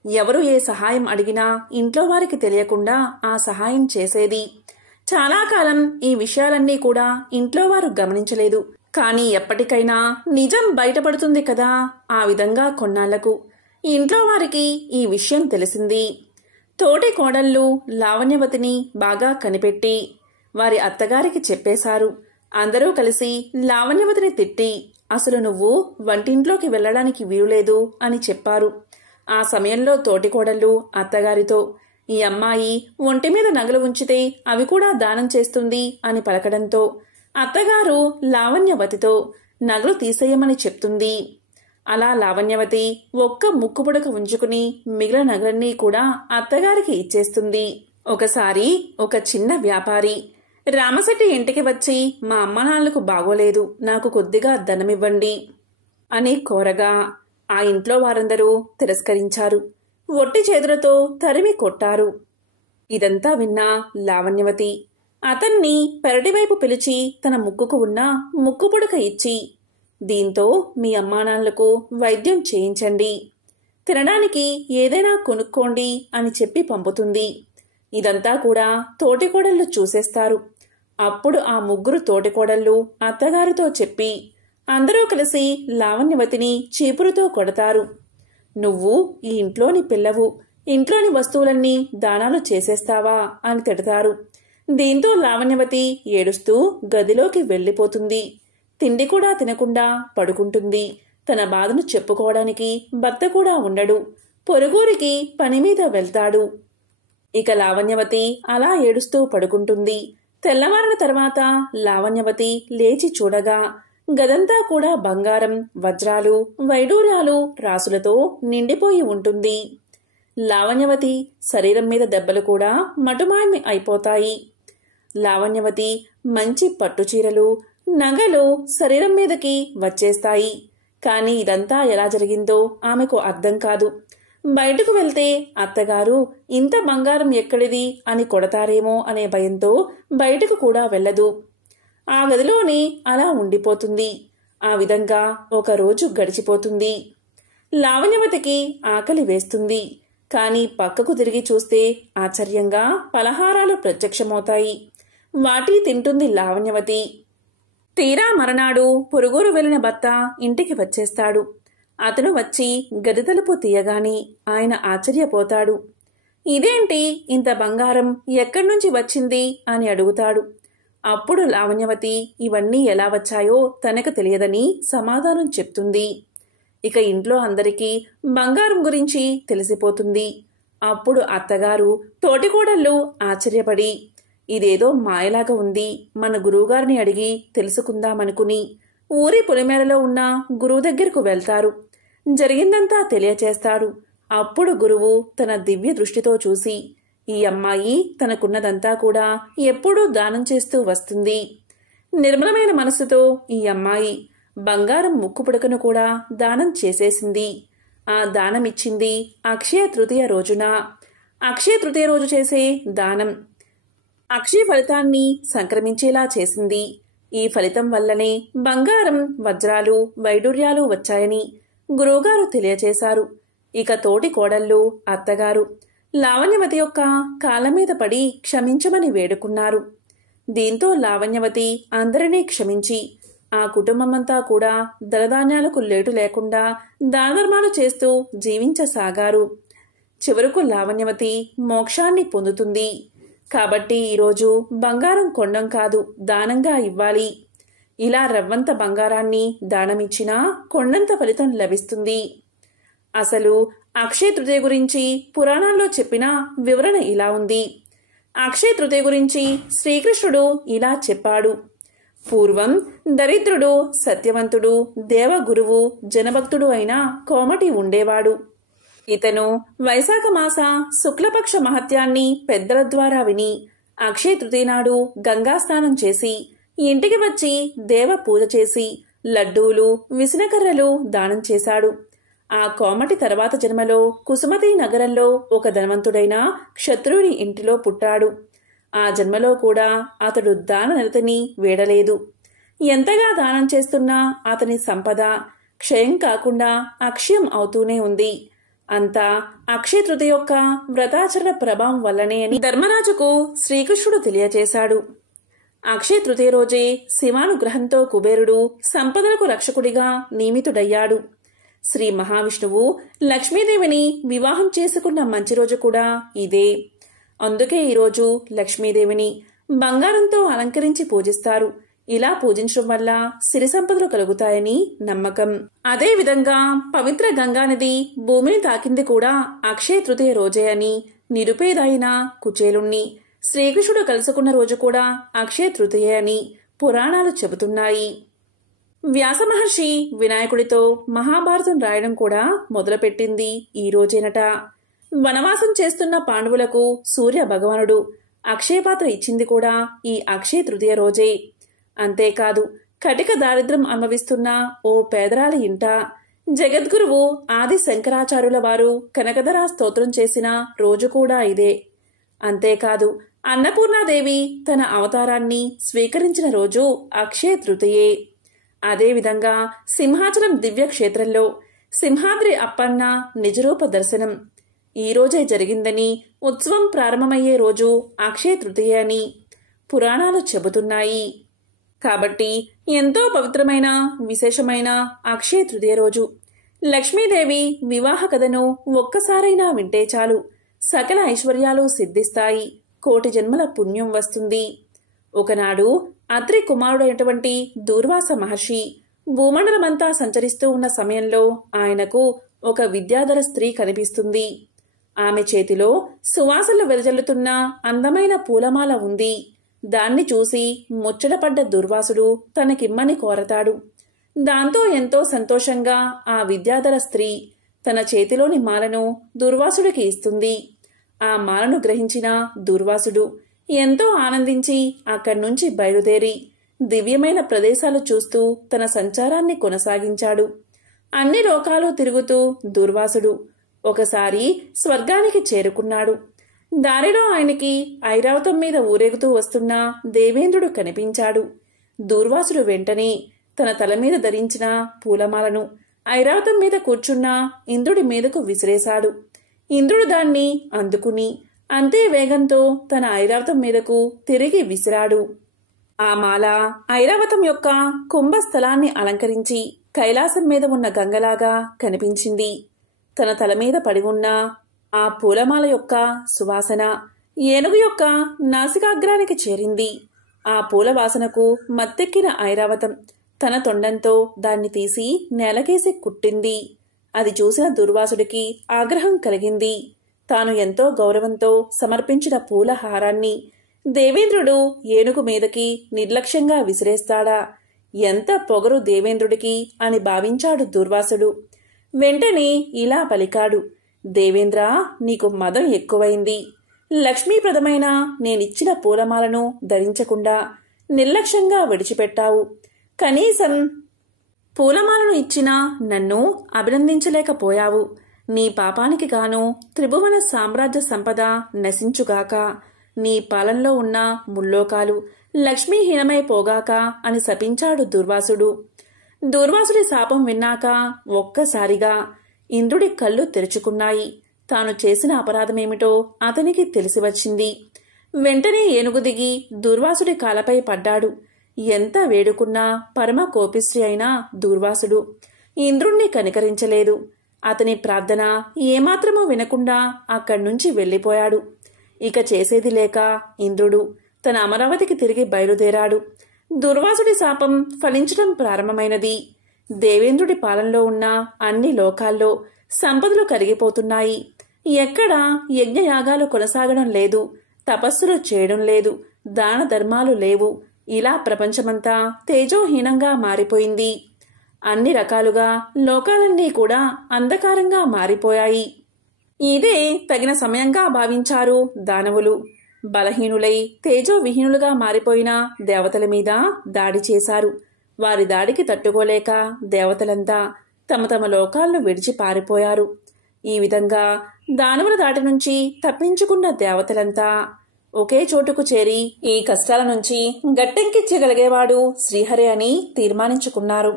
ఎవరు ఏ సహాయం అడిగినా ఇంట్లో వారికి తెలియకుండా ఆ సహాయం చేసేది. చాలా కాలం ఈ విషయాలన్నీ కూడా ఇంట్లో వారు గమనించలేదు. కానీ ఎప్పటికైనా నిజం బయటపడుతుంది కదా, ఆ విధంగా కొన్నాళ్లకు ఇంట్లో వారికి ఈ విషయం తెలిసింది. తోటి కోడళ్ళు లావణ్యవతిని బాగా కనిపెట్టి వారి అత్తగారికి చెప్పేశారు. అందరూ కలిసి లావణ్యవతిని తిట్టి అసలు నువ్వు వంటింట్లోకి వెళ్లడానికి వీలులేదు అని చెప్పారు. ఆ సమయంలో తోటికోడళ్ళు అత్తగారితో ఈ అమ్మాయి ఒంటి మీద నగలు ఉంచితే అవి కూడా దానం చేస్తుంది అని పలకడంతో అత్తగారు లావణ్యవతితో నగలు తీసేయమని చెప్తుంది. అలా లావణ్యవతి ఒక్క ముక్కుపుడక ఉంచుకుని మిగిలిన నగలన్నీ కూడా అత్తగారికి ఇచ్చేస్తుంది. ఒకసారి ఒక చిన్న వ్యాపారి రామశెట్టి ఇంటికి వచ్చి మా అమ్మనాన్నలకు బాగోలేదు, నాకు కొద్దిగా ధనమివ్వండి అని కోరగా ఆ ఇంట్లో వారందరూ తిరస్కరించారు. ఒట్టి చేతులతో తరిమి కొట్టారు. ఇదంతా విన్నా లావణ్యవతి అతన్ని పెరటివైపు పిలిచి తన ముక్కుకు ఉన్న ముక్కుపుడక ఇచ్చి దీంతో మీ అమ్మానాన్నలకు వైద్యం చేయించండి, తినడానికి ఏదైనా కొనుక్కోండి అని చెప్పి పంపుతుంది. ఇదంతా కూడా తోటికోడళ్ళు చూసేస్తారు. అప్పుడు ఆ 3 తోటికోడళ్ళు అత్తగారితో చెప్పి అందరూ కలిసి లావణ్యవతిని చీపురుతో కొడతారు. నువ్వు ఈ ఇంట్లోని పిల్లవు, ఇంట్లోని వస్తువులన్నీ దానాలు చేసేస్తావా అని తిడతారు. దీంతో లావణ్యవతి ఏడుస్తూ గదిలోకి వెళ్ళిపోతుంది. తిండి కూడా తినకుండా పడుకుంటుంది. తన బాధను చెప్పుకోవడానికి భర్త కూడా ఉండడు. పొరుగురికి పని మీద వెళ్తాడు. ఇక లావణ్యవతి అలా ఏడుస్తూ పడుకుంటుంది. తెల్లవారిన తర్వాత లావణ్యవతి లేచి చూడగా గదంతా కూడా బంగారం, వజ్రాలు, వైడూర్యాలు రాసులతో నిండిపోయి ఉంటుంది. లావణ్యవతి శరీరం మీద దెబ్బలు కూడా మటుమాయమి అయిపోతాయి. లావణ్యవతి మంచి పట్టుచీరలు, నగలు శరీరం మీదకి వచ్చేస్తాయి. కాని ఇదంతా ఎలా జరిగిందో ఆమెకు అర్థం కాదు. బయటకు వెళ్తే అత్తగారు ఇంత బంగారం ఎక్కడిది అని కొడతారేమో అనే భయంతో బయటకు కూడా వెళ్ళదు. ఆ గదిలోనే అలా ఉండిపోతుంది. ఆ విధంగా ఒకరోజు గడిచిపోతుంది. లావణ్యవతికి ఆకలి వేస్తుంది. కాని పక్కకు తిరిగి చూస్తే ఆశ్చర్యంగా పలహారాలు ప్రత్యక్షమవుతాయి. వాటి తింటుంది లావణ్యవతి. తీరా మరనాడు పొరుగురు వెళ్లిన భర్త ఇంటికి వచ్చేస్తాడు. అతను వచ్చి గది తలుపు తీయగాని ఆయన ఆశ్చర్యపోతాడు. ఇదేంటి ఇంత బంగారం ఎక్కడ్నుంచి వచ్చింది అని అడుగుతాడు. అప్పుడు లావణ్యవతి ఇవన్నీ ఎలా వచ్చాయో తనకు తెలియదని సమాధానం చెప్తుంది. ఇక ఇంట్లో అందరికీ బంగారం గురించి తెలిసిపోతుంది. అప్పుడు అత్తగారు, తోటికోడళ్ళు ఆశ్చర్యపడి ఇదేదో మాయలాగా ఉంది, మన గురువుగారిని అడిగి తెలుసుకుందామనుకుని ఊరి పొలిమేరలో ఉన్న గురువు దగ్గరకు వెళ్తారు. జరిగిందంతా తెలియచేస్తాడు. అప్పుడు గురువు తన దివ్య దృష్టితో చూసి ఈ అమ్మాయి తనకున్నదంతా కూడా ఎప్పుడూ దానం చేస్తూ వస్తుంది. నిర్మలమైన మనసుతో ఈ అమ్మాయి బంగారం ముక్కుపుడకను కూడా దానం చేసేసింది. ఆ దానమిచ్చింది అక్షయ తృతీయ రోజున. అక్షయ తృతీయ రోజు చేసే దానం అక్షయ ఫలితాన్ని సంక్రమించేలా చేసింది. ఈ ఫలితం వల్లనే బంగారం, వజ్రాలు, వైడూర్యాలు వచ్చాయని గురువుగారు తెలియచేశారు. ఇక తోటి కోడళ్ళు, అత్తగారు లావణ్యవతి యొక్క కాళ్ళ మీద పడి క్షమించమని వేడుకున్నారు. దీంతో లావణ్యవతి అందరినీ క్షమించి ఆ కుటుంబమంతా కూడా ధనధాన్యాలకు లేటు లేకుండా దానధర్మాలు చేస్తూ జీవించసాగారు. చివరకు లావణ్యవతి మోక్షాన్ని పొందుతుంది. కాబట్టి ఈరోజు బంగారం కొండం కాదు, దానంగా ఇవ్వాలి. ఇలా రవ్వంత బంగారాన్ని దానమిచ్చినా కొండంత ఫలితం లభిస్తుంది. అసలు అక్షయ తృతీయ గురించి పురాణాల్లో చెప్పిన వివరణ ఇలా ఉంది. అక్షయ తృతీయ గురించి శ్రీకృష్ణుడు ఇలా చెప్పాడు. పూర్వం దరిద్రుడు, సత్యవంతుడు, దేవగురువు, జనభక్తుడు అయిన కోమటి ఉండేవాడు. ఇతను వైశాఖ మాస శుక్లపక్ష మహత్యాన్ని పెద్దల ద్వారా విని అక్షయ తృతీయ నాడు గంగా స్నానం చేసి ఇంటికి వచ్చి దేవ పూజ చేసి లడ్డూలు, విసనకర్రలు దానం చేశాడు. ఆ కోమటి తర్వాత జన్మలో కుసుమతి నగరంలో ఒక ధనవంతుడైన క్షత్రుని ఇంటిలో పుట్టాడు. ఆ జన్మలో కూడా అతడు దాన నిరతిని వీడలేదు. ఎంతగా దానం చేస్తున్నా అతని సంపద క్షయం కాకుండా అక్షయం అవుతూనే ఉంది. అంతా అక్షయ తృతీయ యొక్క వ్రతాచరణ ప్రభావం వల్లనే అని ధర్మరాజుకు శ్రీకృష్ణుడు తెలియచేశాడు. అక్షయ తృతీయ రోజే శివానుగ్రహంతో కుబేరుడు సంపదలకు రక్షకుడిగా నియమితుడయ్యాడు. శ్రీ మహావిష్ణువు లక్ష్మీదేవిని వివాహం చేసుకున్న మంచి రోజు కూడా ఇదే. అందుకే ఈరోజు లక్ష్మీదేవిని బంగారంతో అలంకరించి పూజిస్తారు. ఇలా పూజించడం వల్ల సిరి సంపదలు కలుగుతాయని నమ్మకం. అదే విధంగా పవిత్ర గంగానది భూమిని తాకింది కూడా అక్షయ తృతీయ రోజే అని, నిరుపేదైన కుచేలుణ్ణి శ్రీకృష్ణుడు కలుసుకున్న రోజు కూడా అక్షయ తృతీయ అని పురాణాలు చెబుతున్నాయి. వ్యాస మహర్షి వినాయకుడితో మహాభారతం రాయడం కూడా మొదలుపెట్టింది ఈ రోజేనట. వనవాసం చేస్తున్న పాండవులకు సూర్య భగవానుడు అక్షయపాత్ర ఇచ్చింది కూడా ఈ అక్షయ తృతీయ రోజే. అంతేకాదు కటిక దారిద్ర్యం అనుభవిస్తున్న ఓ పేదరాలి ఇంట జగద్గురువు ఆది శంకరాచార్యుల వారు కనకధరా స్తోత్రం చేసిన రోజు కూడా ఇదే. అంతేకాదు అన్నపూర్ణాదేవి తన అవతారాన్ని స్వీకరించిన రోజు అక్షయ తృతీయే. అదేవిధంగా సింహాచలం దివ్యక్షేత్రంలో సింహాద్రి అప్పన్న నిజరూప దర్శనం ఈ రోజే జరిగిందని, ఉత్సవం ప్రారంభమయ్యే రోజు అక్షయ తృతీయ అని పురాణాలు చెబుతున్నాయి. కాబట్టి ఎంతో పవిత్రమైన విశేషమైన అక్షయ తృతీయ రోజు లక్ష్మీదేవి వివాహ కథను ఒక్కసారైనా వింటే చాలు, సకల ఐశ్వర్యాలు సిద్ధిస్తాయి, కోటి జన్మల పుణ్యం వస్తుంది. ఒకనాడు అత్రి కుమారుడైనటువంటి దూర్వాస మహర్షి భూమండలమంతా సంచరిస్తూ ఉన్న సమయంలో ఆయనకు ఒక విద్యాధర స్త్రీ కనిపిస్తుంది. ఆమె చేతిలో సువాసనలు వెదజల్లుతున్న అందమైన పూలమాల ఉంది. దాన్ని చూసి ముచ్చటపడ్డ దుర్వాసుడు తనకిమ్మని కోరతాడు. దాంతో ఎంతో సంతోషంగా ఆ విద్యాధర స్త్రీ తన చేతిలోని మాలను దుర్వాసుడికి ఇస్తుంది. ఆ మాలను గ్రహించిన దుర్వాసుడు ఎంతో ఆనందించి అక్కడి నుంచి బయలుదేరి దివ్యమైన ప్రదేశాలు చూస్తూ తన సంచారాన్ని కొనసాగించాడు. అన్ని లోకాలు తిరుగుతూ దుర్వాసుడు ఒకసారి స్వర్గానికి చేరుకున్నాడు. దారిలో ఆయనకి ఐరావతం మీద ఊరేగుతూ వస్తున్న దేవేంద్రుడు కనిపించాడు. దూర్వాసుడు వెంటనే తన తల మీద ధరించిన పూలమాలను ఐరావతం మీద కూర్చున్న ఇంద్రుడి మీదకు విసిరేశాడు. ఇంద్రుడు దాన్ని అందుకుని అంతే వేగంతో తన ఐరావతం మీదకు తిరిగి విసిరాడు. ఆ మాల ఐరావతం యొక్క కుంభస్థలాన్ని అలంకరించి కైలాసం మీద ఉన్న గంగలాగా కనిపించింది. తన తల మీద పడి ఉన్న ఆ పూలమాల యొక్క సువాసన ఏనుగు యొక్క నాసికాగ్రానికి చేరింది. ఆ పూల వాసనకు మత్తెక్కిన ఐరావతం తన తొండంతో దాన్ని తీసి నేలకేసి కుట్టింది. అది చూసిన దుర్వాసుడికి ఆగ్రహం కలిగింది. తాను ఎంతో గౌరవంతో సమర్పించిన పూల హారాన్ని దేవేంద్రుడు ఏనుగు మీదకి నిర్లక్ష్యంగా విసిరేస్తాడా? ఎంత పొగరు దేవేంద్రుడికి అని భావించాడు దుర్వాసుడు. వెంటనే ఇలా పలికాడు, దేవేంద్ర, నీకు మదం ఎక్కువైంది. లక్ష్మీప్రదమైన నేనిచ్చిన పూలమాలను ధరించకుండా నిర్లక్ష్యంగా విడిచిపెట్టావు. కనీసం పూలమాలను ఇచ్చిన నన్ను అభినందించలేకపోయావు. నీ పాపానికి గాను త్రిభువన సామ్రాజ్య సంపద నశించుగాక, నీ పాలనలో ఉన్న ముల్లోకాలు లక్ష్మీహీనమైపోగాక అని శపించాడు దుర్వాసుడు. దుర్వాసుడి శాపం విన్నాక ఒక్కసారిగా ఇంద్రుడి కళ్ళు తెరుచుకున్నాయి. తాను చేసిన అపరాధమేమిటో అతనికి తెలిసి వచ్చింది. వెంటనే ఏనుగు దిగి దుర్వాసుడి కాలపై పడ్డాడు. ఎంత వేడుకున్నా పరమ కోపిష్టి అయిన దుర్వాసుడు ఇంద్రుణ్ణి కనికరించలేదు. అతని ప్రార్థన ఏమాత్రమూ వినకుండా అక్కడ్నుంచి వెళ్లిపోయాడు. ఇక చేసేది లేక ఇంద్రుడు తన అమరావతికి తిరిగి బయలుదేరాడు. దుర్వాసుడి శాపం ఫలించడం ప్రారంభమైనది. దేవేంద్రుడి పాలనలో ఉన్న అన్ని లోకాల్లో సంపదలు కరిగిపోతున్నాయి. ఎక్కడా యజ్ఞయాగాలు కొనసాగడం లేదు, తపస్సులు చేయడం లేదు, దాన ధర్మాలు లేవు. ఇలా ప్రపంచమంతా తేజోహీనంగా మారిపోయింది. అన్ని రకాలుగా లోకాలన్నీ కూడా అంధకారంగా మారిపోయాయి. ఇదే తగిన సమయంగా భావించారు దానవులు. బలహీనులై తేజోవిహీనులుగా మారిపోయిన దేవతల మీద దాడి చేశారు. వారి దాడికి తట్టుకోలేక దేవతలంతా తమ తమ లోకాలను విడిచి పారిపోయారు. ఈ విధంగా దానవుల దాటి నుంచి తప్పించుకున్న దేవతలంతా ఒకే చోటుకు చేరి ఈ కష్టాల నుంచి గట్టెంకించగలిగేవాడు శ్రీహరి అని తీర్మానించుకున్నారు.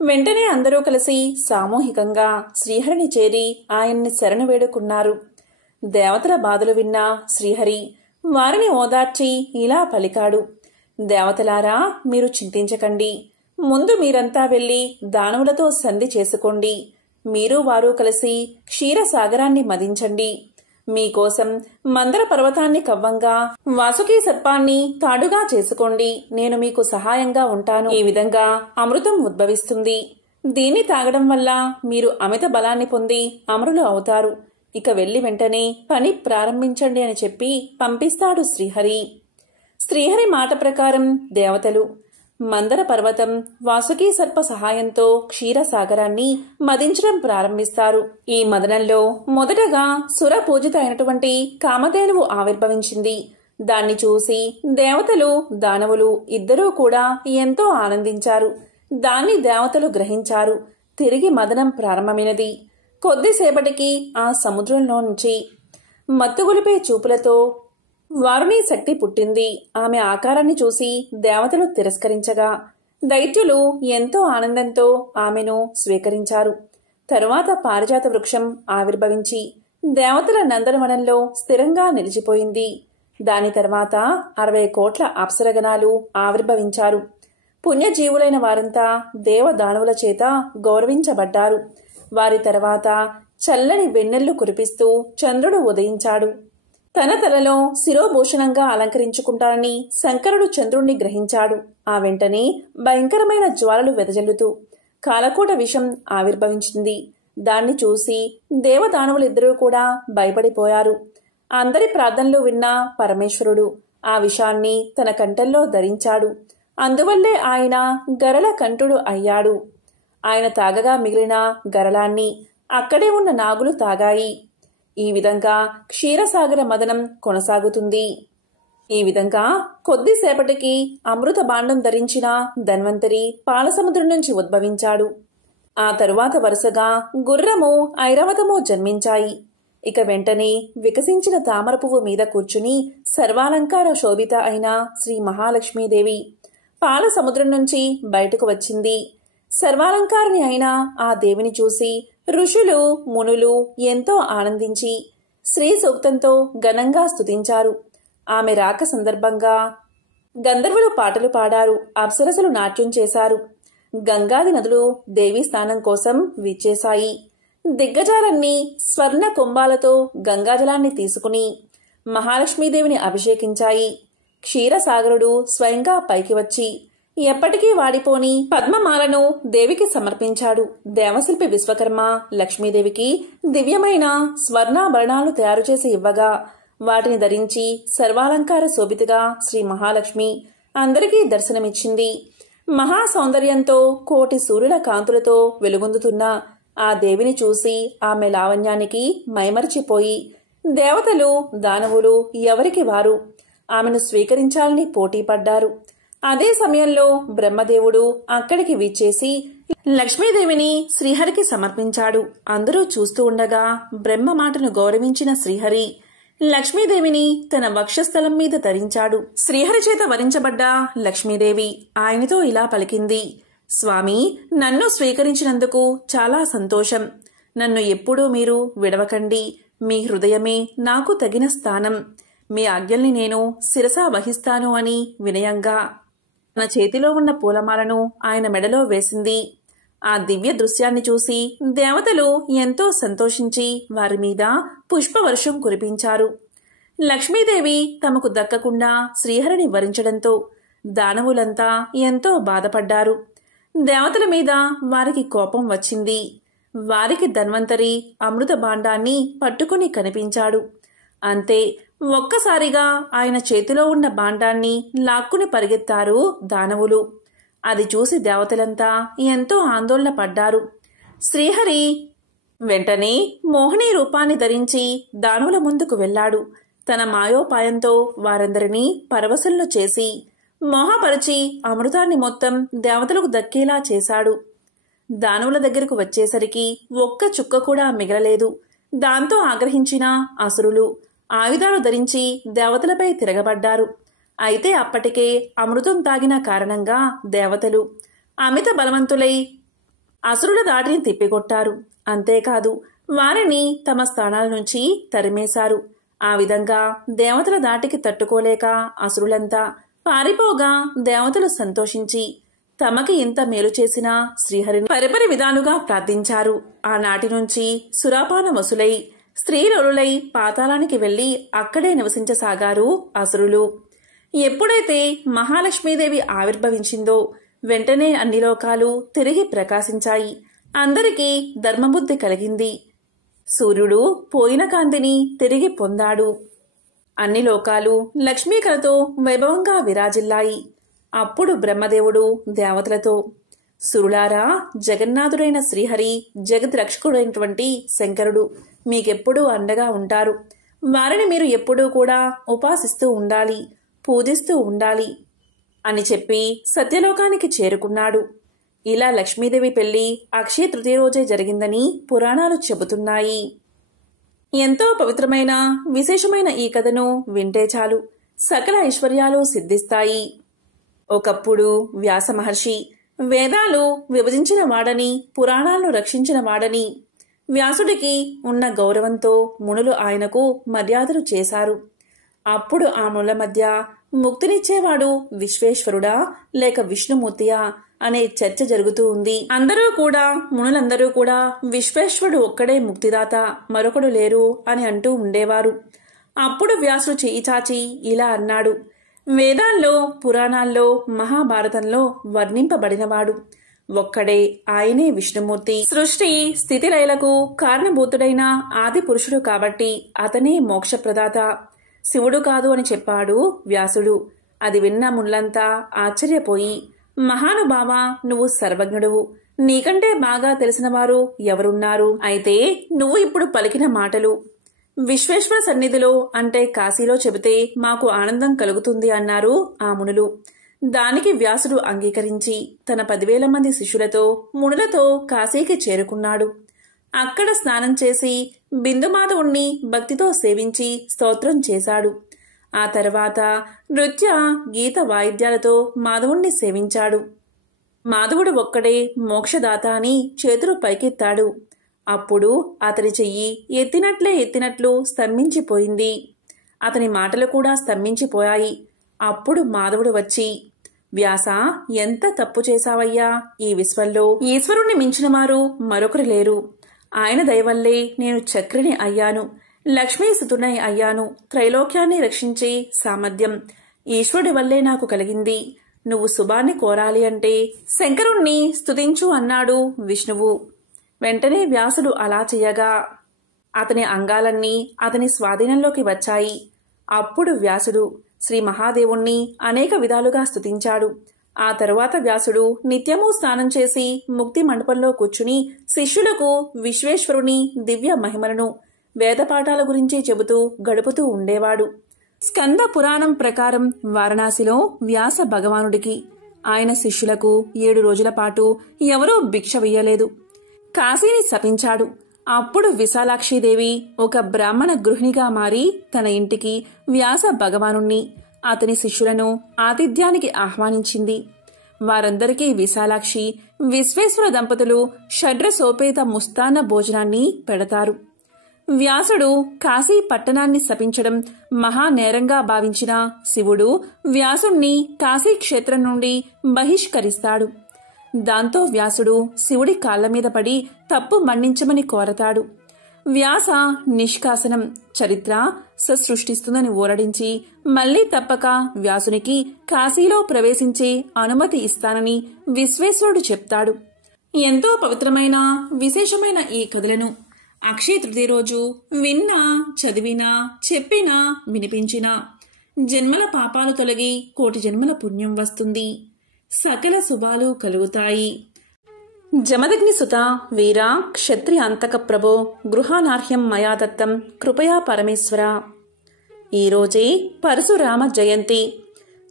వెంటనే అందరూ కలిసి సామూహికంగా శ్రీహరిని చేరి ఆయన్ని శరణు వేడుకున్నారు. దేవతల బాధలు విన్న శ్రీహరి వారిని ఓదార్చి ఇలా పలికాడు, దేవతలారా, మీరు చింతించకండి. ముందు మీరంతా వెళ్లి దానవులతో సంధి చేసుకోండి. మీరు వారు కలిసి క్షీరసాగరాన్ని మదించండి. మీకోసం మందర పర్వతాన్ని కవ్వంగా వాసుకీ సర్పాన్ని తాడుగా చేసుకోండి. నేను మీకు సహాయంగా ఉంటాను. ఈ విధంగా అమృతం ఉద్భవిస్తుంది. దీన్ని తాగడం వల్ల మీరు అమిత బలాన్ని పొంది అమరులు అవుతారు. ఇక వెళ్లి వెంటనే పని ప్రారంభించండి అని చెప్పి పంపిస్తాడు శ్రీహరి. శ్రీహరి మాట ప్రకారం దేవతలు మందర పర్వతం వాసుకీ సర్ప సహాయంతో క్షీరసాగరాన్ని మదించడం ప్రారంభిస్తారు. ఈ మదనంలో మొదటగా సుర పూజిత అయినటువంటి కామధేనువు ఆవిర్భవించింది. దాన్ని చూసి దేవతలు దానవులు ఇద్దరూ కూడా ఎంతో ఆనందించారు. దాన్ని దేవతలు గ్రహించారు. తిరిగి మదనం ప్రారంభమైనది. కొద్దిసేపటికి ఆ సముద్రంలో నుంచి మత్తుగొలిపే చూపులతో వారుని శక్తి పుట్టింది. ఆమె ఆకారాన్ని చూసి దేవతలు తిరస్కరించగా దైత్యులు ఎంతో ఆనందంతో ఆమెను స్వీకరించారు. తరువాత పారిజాత వృక్షం ఆవిర్భవించి దేవతల నందనవనంలో స్థిరంగా నిలిచిపోయింది. దాని తర్వాత 60 కోట్ల అప్సరగణాలు ఆవిర్భవించారు. పుణ్యజీవులైన వారంతా దేవదానవుల చేత గౌరవించబడ్డారు. వారి తర్వాత చల్లని వెన్నెల్లు కురిపిస్తూ చంద్రుడు ఉదయించాడు. తన తలలో శిరోభూషణంగా అలంకరించుకుంటానని శంకరుడు చంద్రుణ్ణి గ్రహించాడు. ఆ వెంటనే భయంకరమైన జ్వాలలు వెదజల్లుతూ కాలకూట విషం ఆవిర్భవించింది. దాన్ని చూసి దేవదానవులిద్దరూ కూడా భయపడిపోయారు. అందరి ప్రార్థనలు విన్న పరమేశ్వరుడు ఆ విషాన్ని తన కంఠంలో ధరించాడు. అందువల్లే ఆయన గరళ కంఠుడు అయ్యాడు. ఆయన తాగగా మిగిలిన గరళాన్ని అక్కడే ఉన్న నాగులు తాగాయి. ఈ విధంగా క్షీరసాగర మదనం కొనసాగుతుంది. ఈ విధంగా కొద్దిసేపటికి అమృత బాండం ధరించిన ధన్వంతరి పాలసముద్రం నుంచి ఉద్భవించాడు. ఆ తరువాత వరుసగా గుర్రము, ఐరావతము జన్మించాయి. ఇక వెంటనే వికసించిన తామర పువ్వు మీద కూర్చుని సర్వాలంకార శోభిత అయిన శ్రీ మహాలక్ష్మీదేవి పాల సముద్రం నుంచి బయటకు వచ్చింది. సర్వాలంకారిణి అయిన ఆ దేవిని చూసి ఋషులు, మునులు ఎంతో ఆనందించి శ్రీ సూక్తంతో ఘనంగా స్తుతించారు. ఆమె రాక సందర్భంగా గంధర్వులు పాటలు పాడారు, అప్సరసలు నాట్యం చేశారు. గంగాది నదులు దేవీ స్నానం కోసం విచ్చేశాయి. దిగ్గజాలన్నీ స్వర్ణ కుంభాలతో గంగాజలాన్ని తీసుకుని మహాలక్ష్మీదేవిని అభిషేకించాయి. క్షీరసాగరుడు స్వయంగా పైకి వచ్చి ఎప్పటికీ వాడిపోని పద్మమాలను దేవికి సమర్పించాడు. దేవశిల్పి విశ్వకర్మ లక్ష్మీదేవికి దివ్యమైన స్వర్ణాభరణాలు తయారు చేసి ఇవ్వగా వాటిని ధరించి సర్వాలంకార శోభితగా శ్రీ మహాలక్ష్మి అందరికీ దర్శనమిచ్చింది. మహా సౌందర్యంతో కోటి సూర్యుల కాంతులతో వెలుగొందుతున్న ఆ దేవిని చూసి ఆమె లావణ్యానికి మైమరిచిపోయి దేవతలు, దానవులు ఎవరికి వారు ఆమెను స్వీకరించాలని పోటీపడ్డారు. అదే సమయంలో బ్రహ్మదేవుడు అక్కడికి విచ్చేసి లక్ష్మీదేవిని శ్రీహరికి సమర్పించాడు. అందరూ చూస్తూ ఉండగా బ్రహ్మ మాటను గౌరవించిన శ్రీహరి లక్ష్మీదేవిని తన వక్షస్థలం మీద ధరించాడు. శ్రీహరి చేత వరించబడ్డ లక్ష్మీదేవి ఆయనతో ఇలా పలికింది: స్వామి, నన్ను స్వీకరించినందుకు చాలా సంతోషం. నన్ను ఎప్పుడూ మీరు విడవకండి. మీ హృదయమే నాకు తగిన స్థానం. మీ ఆజ్ఞల్ని నేను శిరసా వహిస్తాను అని వినయంగా తన చేతిలో ఉన్న పూలమాలను ఆయన మెడలో వేసింది. ఆ దివ్య దృశ్యాన్ని చూసి దేవతలు ఎంతో సంతోషించి వారి మీద పుష్పవర్షం కురిపించారు. లక్ష్మీదేవి తమకు దక్కకుండా శ్రీహరిని వరించడంతో దానవులంతా ఎంతో బాధపడ్డారు. దేవతల మీద వారికి కోపం వచ్చింది. వారికి ధన్వంతరి అమృత భాండాన్ని పట్టుకుని కనిపించాడు. అంతే, ఒక్కసారిగా ఆయన చేతిలో ఉన్న భాండాన్ని లాక్కుని పరిగెత్తారు దానవులు. అది చూసి దేవతలంతా ఎంతో ఆందోళన పడ్డారు. శ్రీహరి వెంటనే మోహిని రూపాన్ని ధరించి దానవుల ముందుకు వెళ్లాడు. తన మాయోపాయంతో వారందరినీ పరవశులను చేసి మోహపరిచి అమృతాన్ని మొత్తం దేవతలకు దక్కేలా చేశాడు. దానవుల దగ్గరకు వచ్చేసరికి ఒక్క చుక్క కూడా మిగలలేదు. దాంతో ఆగ్రహించిన అసురులు ఆయుధాలు ధరించి దేవతలపై తిరగబడ్డారు. అయితే అప్పటికే అమృతం తాగిన కారణంగా దేవతలు అమిత బలవంతులై అసురుల దాడిని తిప్పికొట్టారు. అంతేకాదు, వారిని తమ స్థానాల నుంచి తరిమేశారు. ఆ విధంగా దేవతల దాటికి తట్టుకోలేక అసురులంతా పారిపోగా దేవతలు సంతోషించి తమకి ఇంత మేలు చేసిన శ్రీహరిని పరిపరి విధాలుగా ప్రార్థించారు. ఆనాటి నుంచి సురాపాన వసులై స్త్రీలోలులై పాతాళానికి వెళ్లి అక్కడే నివసించసాగారు అసురులు. ఎప్పుడైతే మహాలక్ష్మీదేవి ఆవిర్భవించిందో వెంటనే అన్ని లోకాలు తిరిగి ప్రకాశించాయి. అందరికీ ధర్మబుద్ధి కలిగింది. సూర్యుడు పోయిన కాంతిని తిరిగి పొందాడు. అన్ని లోకాలు లక్ష్మీకళతో వైభవంగా విరాజిల్లాయి. అప్పుడు బ్రహ్మదేవుడు దేవతలతో, సురులారా, జగన్నాథుడైన శ్రీహరి, జగద్రక్షకుడైనటువంటి శంకరుడు మీకెప్పుడూ అండగా ఉంటారు. వారిని మీరు ఎప్పుడూ కూడా ఉపాసిస్తూ ఉండాలి, పూజిస్తూ ఉండాలి అని చెప్పి సత్యలోకానికి చేరుకున్నాడు. ఇలా లక్ష్మీదేవి పెళ్లి అక్షయ తృతీయ రోజే జరిగిందని పురాణాలు చెబుతున్నాయి. ఎంతో పవిత్రమైన విశేషమైన ఈ కథను వింటే చాలు సకల ఐశ్వర్యాలు సిద్ధిస్తాయి. ఒకప్పుడు వ్యాస మహర్షి వేదాలు విభజించిన వాడని, పురాణాలను రక్షించిన వాడని వ్యాసుడికి ఉన్న గౌరవంతో మునులు ఆయనకు మర్యాదలు చేశారు. అప్పుడు ఆ మునుల మధ్య ముక్తినిచ్చేవాడు విశ్వేశ్వరుడా లేక విష్ణుమూర్తియా అనే చర్చ జరుగుతూ ఉంది. మునులందరూ కూడా విశ్వేశ్వరుడు ఒక్కడే ముక్తిదాత, మరొకడు లేరు అని అంటూ ఉండేవారు. అప్పుడు వ్యాసుడు చేయి చాచి ఇలా అన్నాడు: వేదాల్లో, పురాణాల్లో, మహాభారతంలో వర్ణింపబడినవాడు ఒక్కడే, ఆయనే విష్ణుమూర్తి. సృష్టి స్థితిలయలకు కారణభూతుడైన ఆది పురుషుడు కాబట్టి అతనే మోక్షప్రదాత, శివుడు కాదు అని చెప్పాడు వ్యాసుడు. అది విన్న మునులంతా ఆశ్చర్యపోయి, మహానుభావ, నువ్వు సర్వజ్ఞుడువు, నీకంటే బాగా తెలిసిన వారు ఎవరున్నారు? అయితే నువ్వు ఇప్పుడు పలికిన మాటలు విశ్వేశ్వర సన్నిధిలో అంటే కాశీలో చెబితే మాకు ఆనందం కలుగుతుంది అన్నారు ఆ మునులు. దానికి వ్యాసుడు అంగీకరించి తన 10,000 మంది శిష్యులతో మునులతో కాశీకి చేరుకున్నాడు. అక్కడ స్నానం చేసి బిందుమాధవుణ్ణి భక్తితో సేవించి స్తోత్రం చేశాడు. ఆ తర్వాత నృత్య గీత వాయిద్యాలతో మాధవుణ్ణి సేవించాడు. మాధవుడు ఒక్కడే మోక్షదాత అని చేతులు పైకెత్తాడు. అప్పుడు అతడి చెయ్యి ఎత్తినట్లు స్తంభించిపోయింది. అతని మాటలు కూడా స్తంభించిపోయాయి. అప్పుడు మాధవుడు వచ్చి, వ్యాస, ఎంత తప్పు చేశావయ్యా! ఈ విశ్వంలో ఈశ్వరుణ్ణి మించిన వారు మరొకరు లేరు. ఆయన దయవల్లే నేను చక్రిని అయ్యాను, లక్ష్మీసుతుడై అయ్యాను. త్రైలోక్యాన్ని రక్షించే సామర్థ్యం ఈశ్వరుడి వల్లే నాకు కలిగింది. నువ్వు శుభాన్ని కోరాలి అంటే శంకరుణ్ణి స్తుతించు అన్నాడు విష్ణువు. వెంటనే వ్యాసుడు అలా చెయ్యగా అతని అంగాలన్నీ అతని స్వాధీనంలోకి వచ్చాయి. అప్పుడు వ్యాసుడు శ్రీ మహాదేవుణ్ణి అనేక విధాలుగా స్తుతించాడు. ఆ తరువాత వ్యాసుడు నిత్యమూ స్నానం చేసి ముక్తి మండపంలో కూర్చుని శిష్యులకు విశ్వేశ్వరుని దివ్య మహిమలను, వేదపాఠాల గురించి చెబుతూ గడుపుతూ ఉండేవాడు. స్కంద పురాణం ప్రకారం వారణాసిలో వ్యాస భగవానుడికి, ఆయన శిష్యులకు 7 రోజుల పాటు ఎవరూ భిక్ష వెయ్యలేదు. కాశీని శపించాడు. అప్పుడు విశాలాక్షీదేవి ఒక బ్రాహ్మణ గృహిణిగా మారి తన ఇంటికి వ్యాస భగవానుణ్ణి, అతని శిష్యులను ఆతిథ్యానికి ఆహ్వానించింది. వారందరికీ విశాలాక్షి, విశ్వేశ్వర దంపతులు షడ్రసోపేత ముస్తాన భోజనాన్ని పెడతారు. వ్యాసుడు కాశీ పట్టణాన్ని శపించడం మహానేరంగా భావించిన శివుడు వ్యాసుణ్ణి కాశీక్షేత్రం నుండి బహిష్కరిస్తాడు. దాంతో వ్యాసుడు శివుడి కాళ్లమీద పడి తప్పు మన్నించమని కోరతాడు. వ్యాస నిష్కాసనం చరిత్ర సృష్టిస్తుందని ఊరడించి మళ్లీ తప్పక వ్యాసునికి కాశీలో ప్రవేశించే అనుమతి ఇస్తానని విశ్వేశ్వరుడు చెప్తాడు. ఎంతో పవిత్రమైన విశేషమైన ఈ కథలను అక్షయ తృతీయ రోజు విన్నా, చదివినా, చెప్పినా, వినిపించినా జన్మల పాపాలు తొలగి 1,000,000 జన్మల పుణ్యం వస్తుంది. సకల శుభాలు కలుగుతాయి. జమదగ్ని సుత వీర క్షత్రియ అంతక ప్రభో గృహానార్హ్యం మయా దత్తం కృపయా పరమేశ్వర. ఈరోజే పరశురామ జయంతి.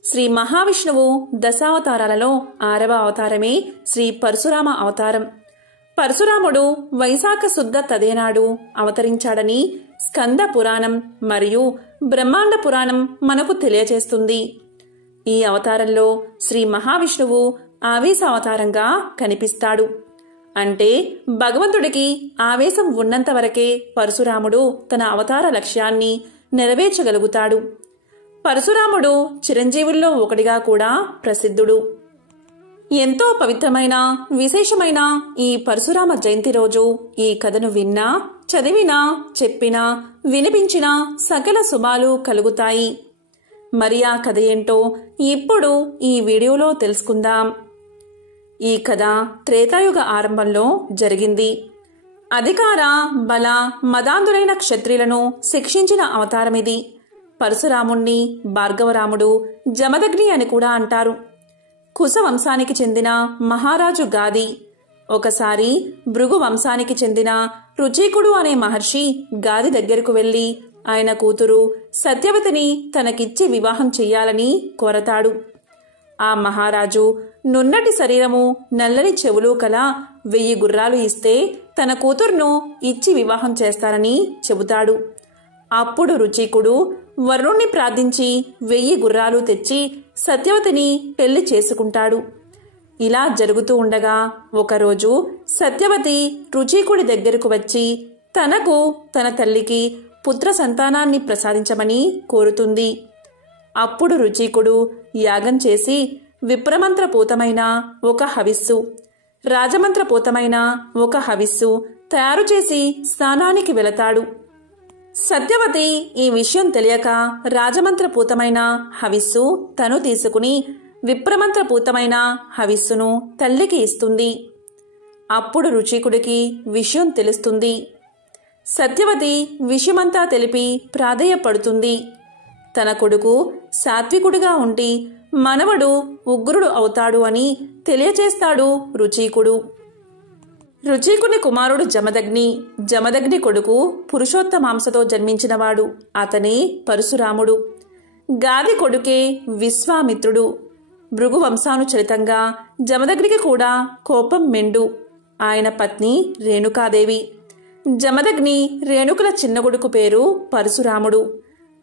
శ్రీ మహావిష్ణువు దశావతారాలలో 6వ అవతారమే శ్రీ పరశురామ అవతారం. పరశురాముడు వైశాఖ శుద్ధ తదేనాడు అవతరించాడని స్కంద పురాణం మరియు బ్రహ్మాండ పురాణం మనకు తెలియజేస్తుంది. ఈ అవతారంలో శ్రీ మహావిష్ణువు ఆవేశ అవతారంగా కనిపిస్తాడు. అంటే భగవంతుడికి ఆవేశం ఉన్నంత వరకే పరశురాముడు తన అవతార లక్ష్యాన్ని నెరవేర్చగలుగుతాడు. పరశురాముడు చిరంజీవుల్లో ఒకటిగా కూడా ప్రసిద్ధుడు. ఎంతో పవిత్రమైన విశేషమైన ఈ పరశురామ జయంతి రోజు ఈ కథను విన్నా, చదివినా, చెప్పినా, వినిపించినా సకల శుభాలు కలుగుతాయి. మరి ఆ కథ ఏంటో ఇప్పుడు ఈ వీడియోలో తెలుసుకుందాం. ఈ కథ త్రేతాయుగ ఆరంభంలో జరిగింది. అధికార బల మదాంధులైన క్షత్రియులను శిక్షించిన అవతారమిది. పరశురాముణ్ణి భార్గవరాముడు, జమదగ్ని అని కూడా అంటారు. కుశ వంశానికి చెందిన మహారాజు గాది ఒకసారి భృగు వంశానికి చెందిన రుచికుడు అనే మహర్షి గాది దగ్గరకు వెళ్లి ఆయన కూతురు సత్యవతిని తనకిచ్చి వివాహం చెయ్యాలని కోరతాడు. ఆ మహారాజు నున్నటి శరీరము, నల్లని చెవులు కల 1000 గుర్రాలు ఇస్తే తన కూతుర్ను ఇచ్చి వివాహం చేస్తారని చెబుతాడు. అప్పుడు రుచికుడు వరుణుణ్ణి ప్రార్థించి 1000 గుర్రాలు తెచ్చి సత్యవతిని పెళ్లి చేసుకుంటాడు. ఇలా జరుగుతూ ఉండగా ఒకరోజు సత్యవతి రుచికుడి దగ్గరకు వచ్చి తనకు, తన తల్లికి పుత్ర సంతానాన్ని ప్రసాదించమని కోరుతుంది. అప్పుడు రుచీకుడు యాగం చేసి విప్రమంత్రపూతమైన ఒక హవిస్సు, రాజమంత్రపూతమైన ఒక హవిస్సు తయారు చేసి స్నానానికి వెళతాడు. సత్యవతి ఈ విషయం తెలియక రాజమంత్రపూతమైన హవిస్సు తను తీసుకుని విప్రమంత్రపూతమైన హవిస్సును తల్లికి ఇస్తుంది. అప్పుడు రుచీకుడికి విషయం తెలుస్తుంది. సత్యవతి విషయమంతా తెలిపి ప్రాధేయపడుతుంది. తన కొడుకు సాత్వికుడిగా ఉండి మనవడు ఉగ్రుడు అవుతాడు అని తెలియచేస్తాడు రుచీకుడు. రుచీకుని కుమారుడు జమదగ్ని. జమదగ్ని కొడుకు పురుషోత్తమాంసతో జన్మించినవాడు. అతనే పరశురాముడు. గాది కొడుకే విశ్వామిత్రుడు. భృగు వంశానుచరితంగా జమదగ్నికి కూడా కోపం మెండు. ఆయన పత్ని రేణుకాదేవి. జమదగ్ని రేణుకుల చిన్న కొడుకు పేరు పరశురాముడు.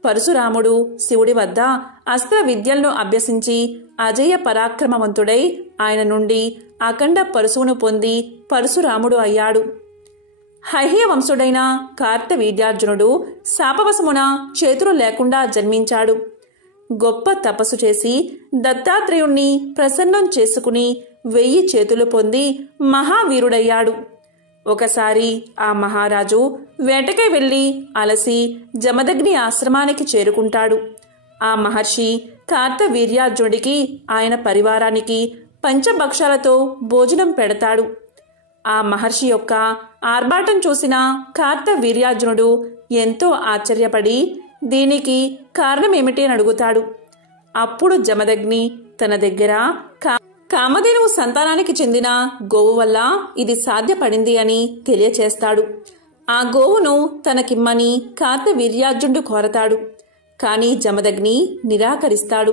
పరశురాముడు శివుడి వద్ద అస్త్ర విద్యలను అభ్యసించి అజేయ పరాక్రమవంతుడై ఆయన నుండి అఖండ పరశువును పొంది పరశురాముడు అయ్యాడు. హైహ్య వంశుడైన కార్తవీర్యార్జునుడు శాపవశమున చేతులు లేకుండా జన్మించాడు. గొప్ప తపస్సు చేసి దత్తాత్రేయుణ్ణి ప్రసన్నం చేసుకుని 1000 చేతులు పొంది మహావీరుడయ్యాడు. ఒకసారి ఆ మహారాజు వేటకై వెళ్లి అలసి జమదగ్ని ఆశ్రమానికి చేరుకుంటాడు. ఆ మహర్షి కార్తవీర్యార్జునుడికి ఆయన పరివారానికి పంచభక్షాలతో భోజనం పెడతాడు. ఆ మహర్షి యొక్క ఆర్భాటం చూసిన కార్తవీర్యార్జునుడు ఎంతో ఆశ్చర్యపడి దీనికి కారణమేమిటి అని అడుగుతాడు. అప్పుడు జమదగ్ని తన దగ్గర కామధేనువు సంతానానికి చెందిన గోవు వల్ల ఇది సాధ్యపడింది అని తెలియచేస్తాడు. ఆ గోవును తనకిమ్మని కార్తవీర్యార్జునుడు కోరతాడు. కాని జమదగ్ని నిరాకరిస్తాడు.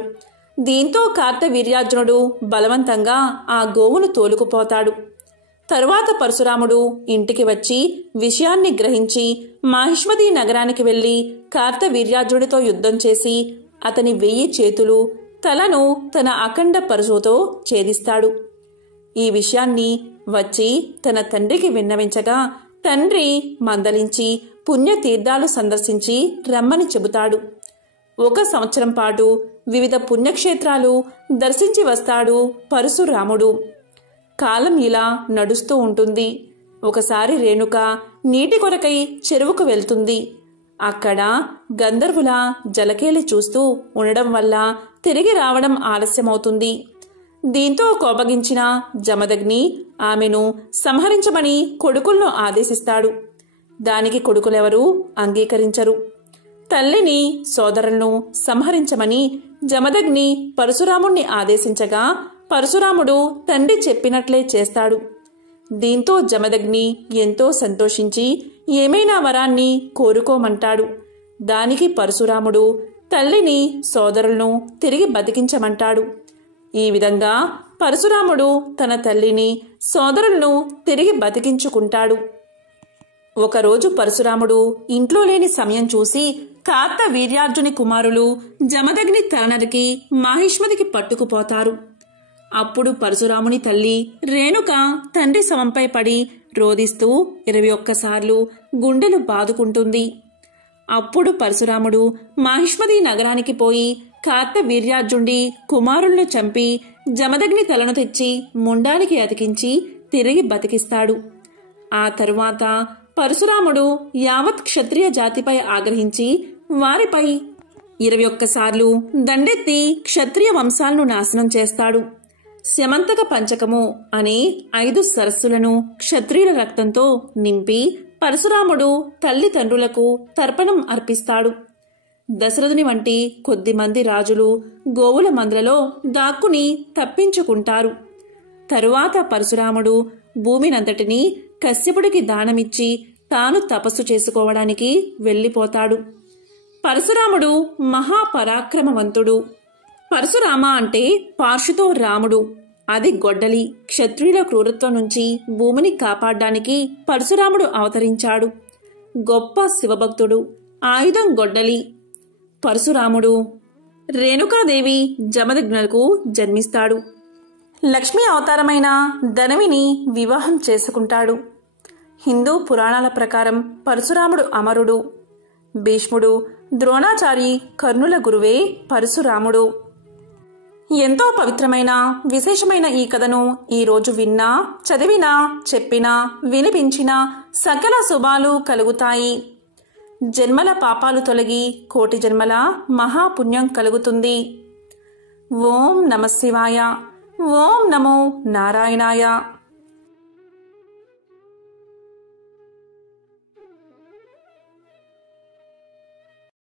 దీంతో కార్తవీర్యార్జునుడు బలవంతంగా ఆ గోవును తోలుకుపోతాడు. తరువాత పరశురాముడు ఇంటికి వచ్చి విషయాన్ని గ్రహించి మాహిష్మతి నగరానికి వెళ్లి కార్తవీర్యార్జునుడితో యుద్ధం చేసి అతని 1000 చేతులు తలను తన అఖండ పరశువుతో ఛేదిస్తాడు. ఈ విషయాన్ని వచ్చి తన తండ్రికి విన్నవించగా తండ్రి మందలించి పుణ్యతీర్థాలు సందర్శించి రమ్మని చెబుతాడు. 1 సంవత్సరం పాటు వివిధ పుణ్యక్షేత్రాలు దర్శించి వస్తాడు పరశురాముడు. కాలం ఇలా నడుస్తూ ఉంటుంది. ఒకసారి రేణుక నీటి కొరకై చెరువుకు వెళ్తుంది. అక్కడ గంధర్వుల జలకేలి చూస్తూ ఉండడం వల్ల తిరిగి రావడం ఆలస్యమవుతుంది. దీంతో కోపగించిన జమదగ్ని ఆమెను సంహరించమని కొడుకులను ఆదేశిస్తాడు. దానికి కొడుకులెవరూ అంగీకరించరు. తల్లిని సోదరులను సంహరించమని జమదగ్ని పరశురాముణ్ణి ఆదేశించగా పరశురాముడు తండ్రి చెప్పినట్లే చేస్తాడు. దీంతో జమదగ్ని ఎంతో సంతోషించి ఏమైనా వరాన్ని కోరుకోమంటాడు. దానికి పరశురాముడు తల్లిని సోదరులను తిరిగి బతికించమంటాడు. ఈ విధంగా పరశురాముడు తన తల్లిని సోదరులను తిరిగి బతికించుకుంటాడు. ఒకరోజు పరశురాముడు ఇంట్లో లేని సమయం చూసి కార్తవీర్యార్జుని కుమారులు జమదగ్ని తలనరికి మాహిష్మతికి పట్టుకుపోతారు. అప్పుడు పరశురాముని తల్లి రేణుక తండ్రి శవంపై పడి రోదిస్తూ 21 సార్లు గుండెలు బాదుకుంటుంది. అప్పుడు పరశురాముడు మాహిష్మతి నగరానికి పోయి కార్తవీర్యార్జునుడి కుమారులను చంపి జమదగ్ని తలను తెచ్చి ముండానికి అతికించి తిరిగి బతికిస్తాడు. ఆ తరువాత పరశురాముడు యావత్ క్షత్రియ జాతిపై ఆగ్రహించి వారిపై 21 సార్లు దండెత్తి క్షత్రియ వంశాలను నాశనం చేస్తాడు. శమంతక పంచకము అనే 5 సరస్సులను క్షత్రియుల రక్తంతో నింపి పరశురాముడు తల్లిదండ్రులకు తర్పణం అర్పిస్తాడు. దశరథుని వంటి కొద్దిమంది రాజులు గోవుల మందలలో దాక్కుని తప్పించుకుంటారు. తరువాత పరశురాముడు భూమినంతటినీ కశ్యపుడికి దానమిచ్చి తాను తపస్సు చేసుకోవడానికి వెళ్ళిపోతాడు. పరశురాముడు మహాపరాక్రమవంతుడు. పరశురామ అంటే పార్షుతో రాముడు. అది గొడ్డలి. క్షత్రియుల క్రూరత్వం నుంచి భూమిని కాపాడడానికి పరశురాముడు అవతరించాడు. గొప్ప శివభక్తుడు. ఆయుధం గొడ్డలి. పరశురాముడు రేణుకాదేవి జమదగ్నులకు జన్మిస్తాడు. లక్ష్మీ అవతారమైన ధనవిని వివాహం చేసుకుంటాడు. హిందూ పురాణాల ప్రకారం పరశురాముడు అమరుడు. భీష్ముడు ద్రోణాచారి కర్ణుల గురువే పరశురాముడు. ఎంతో పవిత్రమైన విశేషమైన ఈ కథను ఈరోజు విన్నా, చదివినా, చెప్పినా, వినిపించినా సకల శుభాలు కలుగుతాయి. జన్మల పాపాలు తొలగి కోటి జన్మల మహాపుణ్యం కలుగుతుంది. ఓం నమః శివాయ. ఓం నమో నారాయణాయ.